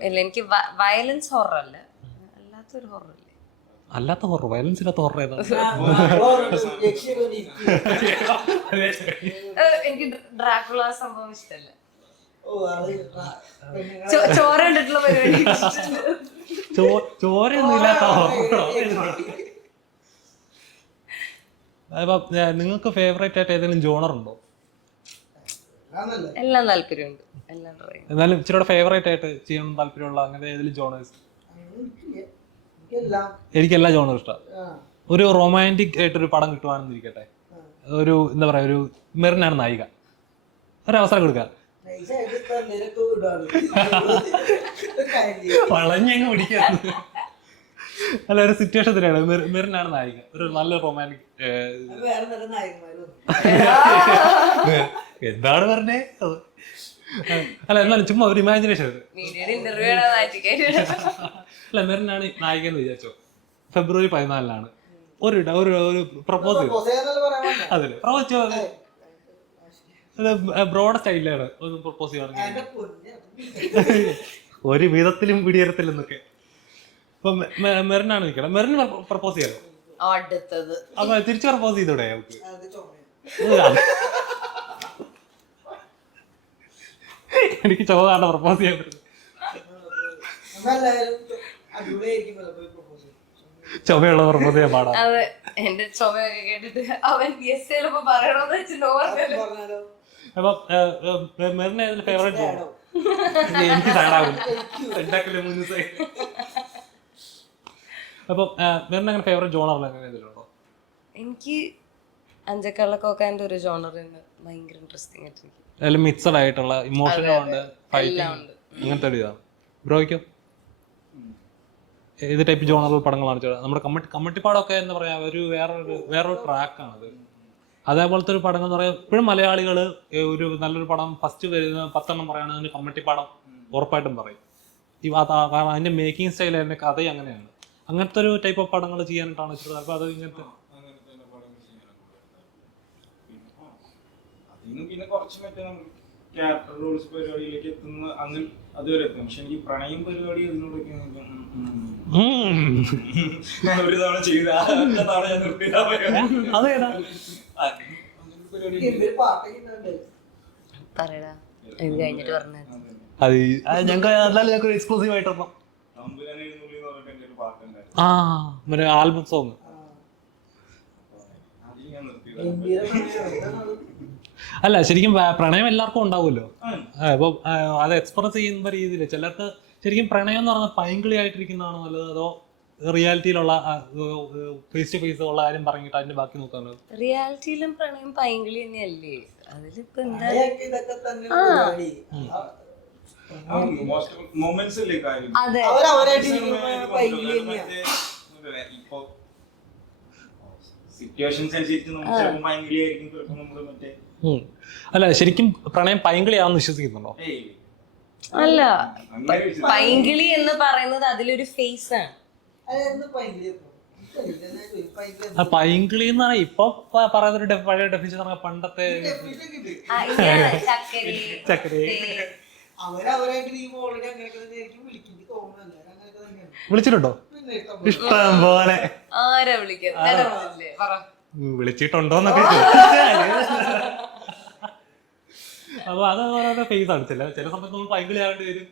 ഇല്ല, എനിക്ക് വയലൻസ് ഹൊറർ അല്ല, അല്ലാത്തൊരു ഹൊറർ ഇല്ലേ. അല്ലാത്ത ഹൊറർ, വയലൻസ് ഇല്ലാത്ത ഹൊറർ ഏതാണ്? എനിക്ക് ഡ്രാക്കുള സംഭവം ഇഷ്ടമല്ല. ചോര കണ്ടിട്ടുള്ള പരിപാടി ചോരയൊന്നും ഇല്ലാത്ത നിങ്ങൾക്ക് ഫേവറേറ്റ് ആയിട്ട് ഏതെങ്കിലും ജോണർ ഉണ്ടോ? എല്ലാം താല്പര്യമുണ്ട്, എല്ലാം ട്രൈ. എന്നാലും ഇച്ചിരി ഫേവറേറ്റ് ആയിട്ട് ചെയ്യാൻ താല്പര്യമുള്ള അങ്ങനെ ഏതെങ്കിലും ജോണേഴ്സ്? എനിക്ക് എല്ലാ ജോണറും ഇഷ്ടമാണ്. ഒരു റൊമാൻറ്റിക് ആയിട്ടൊരു പടം കിട്ടുവാണെന്നിരിക്കട്ടെ, ഒരു എന്താ പറയാ, ഒരു മെറിനാണ് നായിക, ഒരവസരം കൊടുക്കാം, വളഞ്ഞങ്ങ് പിടിക്കാൻ. അല്ല, ഒരു സിറ്റുവേഷൻ തന്നെയാണ്. മെറിനാണ് നായിക, ഒരു നല്ല റൊമാൻറ്റിക്. എന്താണ് പറഞ്ഞേ? അല്ല, എന്നാലും ചുമ്മാ ഒരു ഇമാജിനേഷൻ. അല്ല, മെറിനാണ് നായിക എന്ന് വിചാരിച്ചോ. ഫെബ്രുവരി 14 ഒരു പ്രപ്പോസ് ചെയ്തു. പ്രപ്പോസ് ചെയ്യാന്നല്ലേ പറയാൻ വന്നേ? അതില് പ്രപ്പോസ് ബ്രോഡ് സ്റ്റൈലാണ് ഒന്ന് പ്രപ്പോസ് ചെയ്യുകയാണെങ്കിൽ എന്റെ പൊന്നെ. ഒരു വിധത്തിലും പിടിയരത്തില്ലെന്നൊക്കെ. ഇപ്പൊ മെറിനാണ് നിൽക്കണം. മെറിന് പ്രപ്പോസ് ചെയ്യാലോ. അടുത്തത് അപ്പൊ തിരിച്ചു പ്രപ്പോസ് ചെയ്തോടെ നമുക്ക്? അത് ചുമയാണ്. എനിക്ക് ചോദാണ്ട് പ്രപ്പോസ് ചെയ്യാൻ പറ്റും. നമ്മളെല്ലാവരും അടിപൊളിയായിരിക്കുമല്ലോ പോയി propose ചെയ്യും. ചുമയുള്ള പ്രപ്പോസ് ചെയ്യാൻ പാടാ. അതെ എന്റെ ചുമയൊക്കെ കേട്ടിട്ട് അവൻ യെസ് ചിലപ്പോ പറയണോന്ന് വെച്ച് നോ അത് പറഞ്ഞാലോ? അപ്പൊ മെറിന് ഏതൊരു ഫേവറേറ്റ് ജോണർ? എനിക്ക് സാഡാകും. ഉണ്ടാക്കില്ല 3 ദിവസമായി. അപ്പൊ മെറിന് അങ്ങനെ ഫേവറേറ്റ് ജോണറിൽ അങ്ങനെ ഇതിലുണ്ടോ? എനിക്ക് അഞ്ചക്കള്ളക്കോക്കാൻ്റെ ഒരു ജോണറിന് ഭയങ്കര ഇൻട്രസ്റ്റിംഗ് ആയിട്ടിരിക്കും. അതിൽ മിക്സഡ് ആയിട്ടുള്ള ഇമോഷനും ഉണ്ട്, ഫൈറ്റിംഗ് അങ്ങനത്തെ ഒരു ഇതാണ്. ബ്രോയ്ക്കോ ഏത് ടൈപ്പ് ജോണറൽ പടങ്ങളാണ് ചോദിച്ചത്? നമ്മുടെ കമ്മട്ടിപ്പാടമൊക്കെ എന്താ പറയാ, ഒരു വേറൊരു ട്രാക്കാണ് അത്. അതേപോലത്തെ ഒരു പടങ്ങൾ എന്ന് പറയാം. ഇപ്പോഴും മലയാളികൾ ഒരു നല്ലൊരു പടം ഫസ്റ്റ് വരുന്ന 10 എണ്ണം പറയുകയാണെങ്കിൽ കമ്മട്ടിപ്പാടം ഉറപ്പായിട്ടും പറയും. കാരണം അതിന്റെ മേക്കിംഗ് സ്റ്റൈൽ, അതിന്റെ കഥയും അങ്ങനെയാണ്. അങ്ങനത്തെ ഒരു ടൈപ്പ് ഓഫ് പടങ്ങൾ ചെയ്യാനായിട്ടാണ് വെച്ചത്. അപ്പൊ അത് ഇങ്ങനത്തെ പിന്നെ കുറച്ച് മറ്റേ ക്യാരക്ടർ റോൾസ് പരിപാടിയിലേക്ക് എത്തുന്ന അങ്ങനെ അതുവരെ എത്തും. പക്ഷെ എനിക്ക് പ്രണയം പരിപാടി അതിനോടൊക്കെ ഒരു തവണ ചെയ്ത തവണ ഞാൻ അതേതാ എന്തൊരു പാട്ടൊക്കെ ഉണ്ട്. പറയടാ ഇത് കഴിഞ്ഞിട്ട് പറഞ്ഞത്. അത് ഞങ്ങൾക്ക് എന്നാലും ഞങ്ങൾക്ക് എക്സ്ക്ലൂസീവ് ആയിട്ടൊന്നും ഒരു പാട്ടുണ്ടായിരുന്നു. ആ മറ്റേ ആൽബം സോങ്. അതിൽ ഞാൻ നിർത്തി. ഗംഭീര പ്രണയം. എന്താണ്? അല്ല ശരിക്കും പ്രണയം എല്ലാവർക്കും ഉണ്ടാവുമല്ലോ. അപ്പൊ അത് എക്സ്പ്രസ് ചെയ്യുന്ന രീതിയിൽ ചിലർക്ക് ശരിക്കും പ്രണയം എന്ന് പറഞ്ഞാൽ പൈങ്കിളി ആയിട്ടിരിക്കുന്നതാണോ നല്ലത്, അതോ റിയാലിറ്റിയിലുള്ള ഫേസ് ടു ഫേസ് ഉള്ള കാര്യം പറഞ്ഞിട്ട് അതിന്റെ ബാക്കി നോക്കാനോ? റിയാലിറ്റിയിലും പ്രണയം പൈങ്കിളി തന്നെയല്ലേ. അതിലിപ്പോ എന്താ അങ്ങനെയൊക്കെ ഇതൊക്കെ തന്നെ പരിപാടി. മൊമെന്റ്സ് അല്ലേ കാര്യം. അതെ അവരവരായിട്ട് ഇരിക്കുന്ന പൈങ്കിളി തന്നെയാ. ഇപ്പൊ സിറ്റുവേഷൻസ് അനുസരിച്ച് നമുക്ക് ചിലപ്പോൾ ഭയങ്കര ആയിരിക്കും, ചിലപ്പോൾ നമ്മള് മറ്റേ അല്ല ശരിക്കും പ്രണയം പൈങ്കിളിയാണെന്ന് വിശ്വസിക്കുന്നുണ്ടോ? അല്ല അങ്ങനെ പൈങ്കിളി എന്ന് പറയുന്നത് അതിലൊരു ഫേസ് ആണ്. അതെന്ത് പൈങ്കിളി ഇപ്പൊ? എനിക്കറിയില്ല. പൈങ്കിളി ആ പൈങ്കിളി എന്ന് പറഞ്ഞാൽ ഇപ്പൊ പറയുന്ന ഒരു പഴയ ഡെഫിനിഷൻ പറഞ്ഞാൽ പണ്ടത്തെ definition കിട്ടി. ചക്കരി അവരവരായിട്ട് ഈ ഓൾറെഡി അങ്ങനെയൊക്കെ തന്നെയായിരിക്കും വിളിക്കുന്നത് തോന്നുന്നില്ല. അങ്ങനെയൊക്കെ തന്നെയാണ്. വിളിച്ചിട്ടുണ്ടോ? പിന്നെ ഇഷ്ടം പോലെ ആരാ വിളിക്കുന്നത്? പറ. വിളിച്ചിട്ടുണ്ടോന്നൊക്കെ അപ്പൊ അത് ഓരോ ഫേസ് ആണ്. ചില സമയത്ത് നമ്മൾ പൈങ്കിളി ആവേണ്ടി വരും,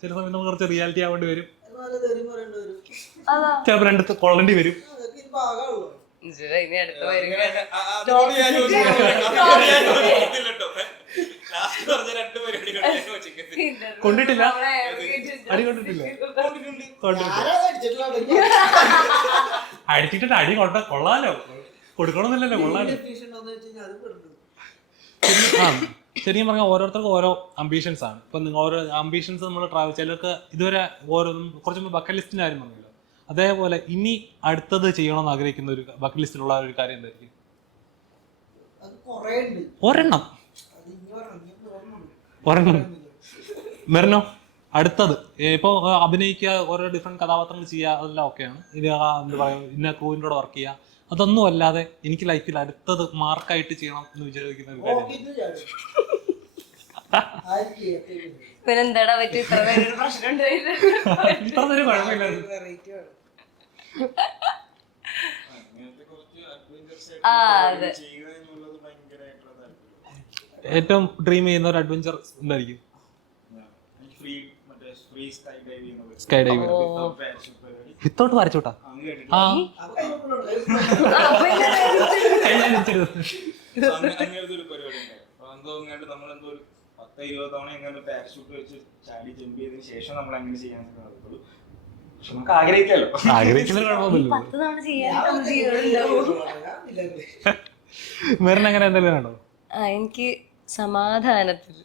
ചില സമയത്ത് നമ്മൾ കുറച്ച് റിയാലിറ്റി ആവേണ്ടി വരും, അതുപോലെ തെറി പറയേണ്ടി വരും. അതാ ചിലപ്പോൾ രണ്ടത്ത് കൊള്ളേണ്ടി വരും. അതൊക്കെ ഇനി ഭാഗമുള്ളൂ. ഇനി അടുത്ത വരും. കൊണ്ടിട്ടില്ല, അടി കൊണ്ടിട്ടില്ല. ആരാ അടിച്ചിട്ടുള്ള അടിച്ചിട്ട് അടി കൊള്ളാലോ, കൊടുക്കണമെന്നില്ലല്ലോ, കൊള്ളാലോ. definition ഉണ്ടോന്ന് വെച്ച് കഴിഞ്ഞാൽ അത് പെടുന്നു. ശരിക്കും പറഞ്ഞാൽ ഓരോരുത്തർക്കും ഓരോ അംബീഷൻസ് ആണ്. ഇപ്പൊ നിങ്ങൾ ഓരോ അംബീഷൻസ് നമ്മൾ ട്രാവൽ, ചിലർക്ക് ഇതുവരെ ഓരോ കുറച്ച് ബക്കറ്റ് ലിസ്റ്റിന്റെ കാര്യം പറഞ്ഞല്ലോ, അതേപോലെ ഇനി അടുത്തത് ചെയ്യണമെന്ന് ആഗ്രഹിക്കുന്ന ഒരു ബക്കറ്റ് ലിസ്റ്റിലുള്ള ഒരു കാര്യം എന്തായിരിക്കും? അത് കുറേ ഉണ്ട്. ഒരെണ്ണം. അത് ഇനി ഒരെണ്ണം. ഒരെണ്ണം. മെറിനോ അടുത്തത് ഇപ്പോൾ അഭിനയിക്കുക, ഓരോ ഡിഫറെന്റ് കഥാപാത്രങ്ങൾ ചെയ്യുക, അതെല്ലാം ഓക്കെയാണ്. ഇത് എന്താ പറയുക, ഇന്ന ക്രൂവിൻ്റെ കൂടെ വർക്ക് ചെയ്യുക, അതൊന്നും അല്ലാതെ എനിക്ക് ലൈഫിൽ അടുത്തത് മാർക്കായിട്ട് ചെയ്യണം എന്ന് വിചാരിക്കുന്ന ഒരു കാര്യം. പിന്നെന്താടാ പറ്റി ഇത്ര പേരൊരു പ്രശ്നം ഉണ്ടായില്ല. ഇത്ര നേരം കുഴപ്പമില്ലായിരുന്നു. അതെ ഏറ്റവും ഡ്രീം ചെയ്യുന്ന ഒരു അഡ്വഞ്ചർ എന്തായിരിക്കും? സ്കൈ ഡൈവിംഗ് വിത്തൗട്ട് പാരച്ചൂട്ടാ? ആ അങ്ങനത്തെ ഒരു പരിപാടി ഉണ്ടായിരുന്നു. നമ്മളെന്തോ ഒരു 10-20 തവണ എങ്ങനെ പാരഷൂട്ട് വെച്ച് ചാടി ജമ്പ് ചെയ്തതിന് ശേഷം നമ്മൾ അങ്ങനെ ചെയ്യാൻ സാധിക്കുള്ളൂ. പക്ഷെ നമുക്ക് ആഗ്രഹിക്കാലോ. ആഗ്രഹിക്കുന്ന കുഴപ്പമൊന്നുമില്ല. 10 തവണ ചെയ്യാൻ ജീവിതം. മെറിന് അങ്ങനെ എന്തെങ്കിലും വേണോ? എനിക്ക് സമാധാനത്തില്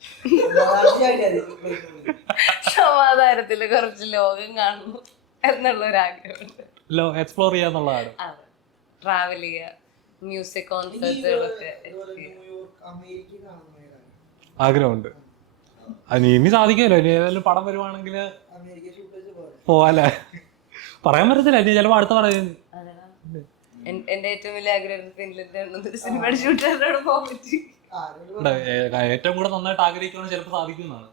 കുറച്ച് ലോകം കാണുന്നു എന്നുള്ളൊരാഗ്രഹമുണ്ട്. എക്സ്പ്ലോർ ചെയ്യാന്നുള്ളതാണ്. ട്രാവൽ ചെയ്യുക, മ്യൂസിക് കോൺസേർട്ടുകളൊക്കെ ആഗ്രഹമുണ്ട്. ഇനി സാധിക്കുമല്ലോ, ഇനി ഏതായാലും പടം വരുവാണെങ്കിൽ പോവാല്ലേ? പറയാൻ പറ്റത്തില്ല, ഇനി ചിലപ്പോ അടുത്ത പറയും. എന്റെ ഏറ്റവും വലിയ ആഗ്രഹം ഫിൻലൻഡിൽ ഒരു സിനിമയുടെ ഷൂട്ടറിനോട് പോകാൻ പറ്റി. ഏറ്റവും കൂടെ നന്നായിട്ട് ആഗ്രഹിക്കുകയാണെങ്കിൽ ചിലപ്പോൾ സാധിക്കുന്നതാണ്.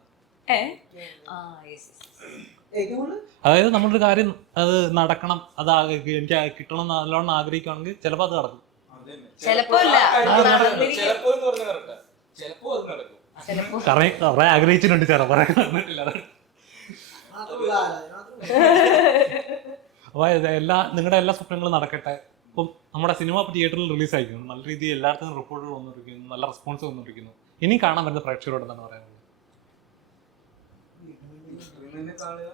ഏറ്റവും കൂടുതൽ അതായത് നമ്മളൊരു കാര്യം അത് നടക്കണം, അത് എനിക്ക് കിട്ടണം എന്ന് നല്ലോണം ആഗ്രഹിക്കുകയാണെങ്കിൽ ചിലപ്പോൾ അത് നടക്കും. ചിലപ്പോ അല്ല, ചിലപ്പോ എന്ന് പറഞ്ഞാൽ കറക്റ്റാ. ചിലപ്പോ അത് നടക്കും. ചിലപ്പോ കുറെ ആഗ്രഹിച്ചിട്ടുണ്ട്, ചിലപ്പോൾ നടന്നിട്ടില്ല. മാത്രമല്ല അപ്പോൾ നിങ്ങളുടെ എല്ലാ സ്വപ്നങ്ങളും നടക്കട്ടെ. ഇപ്പം നമ്മുടെ സിനിമ തിയേറ്ററിൽ റിലീസ് ആയിരിക്കുന്നു, നല്ല രീതിയിൽ എല്ലായിടത്തും റിപ്പോർട്ടുകൾ വന്നിരിക്കുന്നു, നല്ല റെസ്പോൺസ് വന്നിരിക്കുന്നു. ഇനി കാണാൻ വരുന്ന പ്രേക്ഷകരോട് എന്താണ് പറയാനുള്ളത്? തന്നെ കാണുക.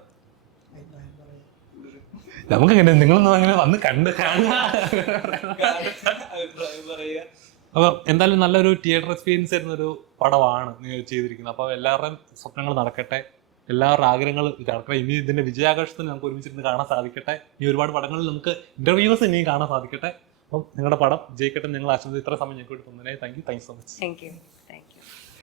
നമുക്കെങ്ങനെ നിങ്ങളൊന്നും അങ്ങനെ വന്ന് കണ്ട് കാണുക. അഭിപ്രായം പറയുക. അപ്പോൾ എന്തായാലും നല്ലൊരു തിയേറ്റർ എക്സ്പീരിയൻസ് ആയിരുന്നൊരു പടമാണ് നിങ്ങൾ ചെയ്തിരിക്കുന്നത്. അപ്പോൾ എല്ലാവരുടെയും സ്വപ്നങ്ങൾ നടക്കട്ടെ, എല്ലാവരുടെ ആഗ്രഹങ്ങൾ നടക്കട്ടെ. ഇനി ഇതിന്റെ വിജയാഘോഷത്തിന് നമുക്ക് ഒരുമിച്ചിരുന്ന് കാണാൻ സാധിക്കട്ടെ. ഈ ഒരുപാട് പടങ്ങളിൽ നമുക്ക് ഇന്റർവ്യൂസ് ഇനിയും കാണാൻ സാധിക്കട്ടെ. അപ്പം നിങ്ങളുടെ പടം ജയിക്കട്ടെ. നിങ്ങൾ ആശംസിച്ച് ഇത്ര സമയം ഞങ്ങൾക്ക് വേണ്ടി തന്നതിനെ thank you so much. Thank U.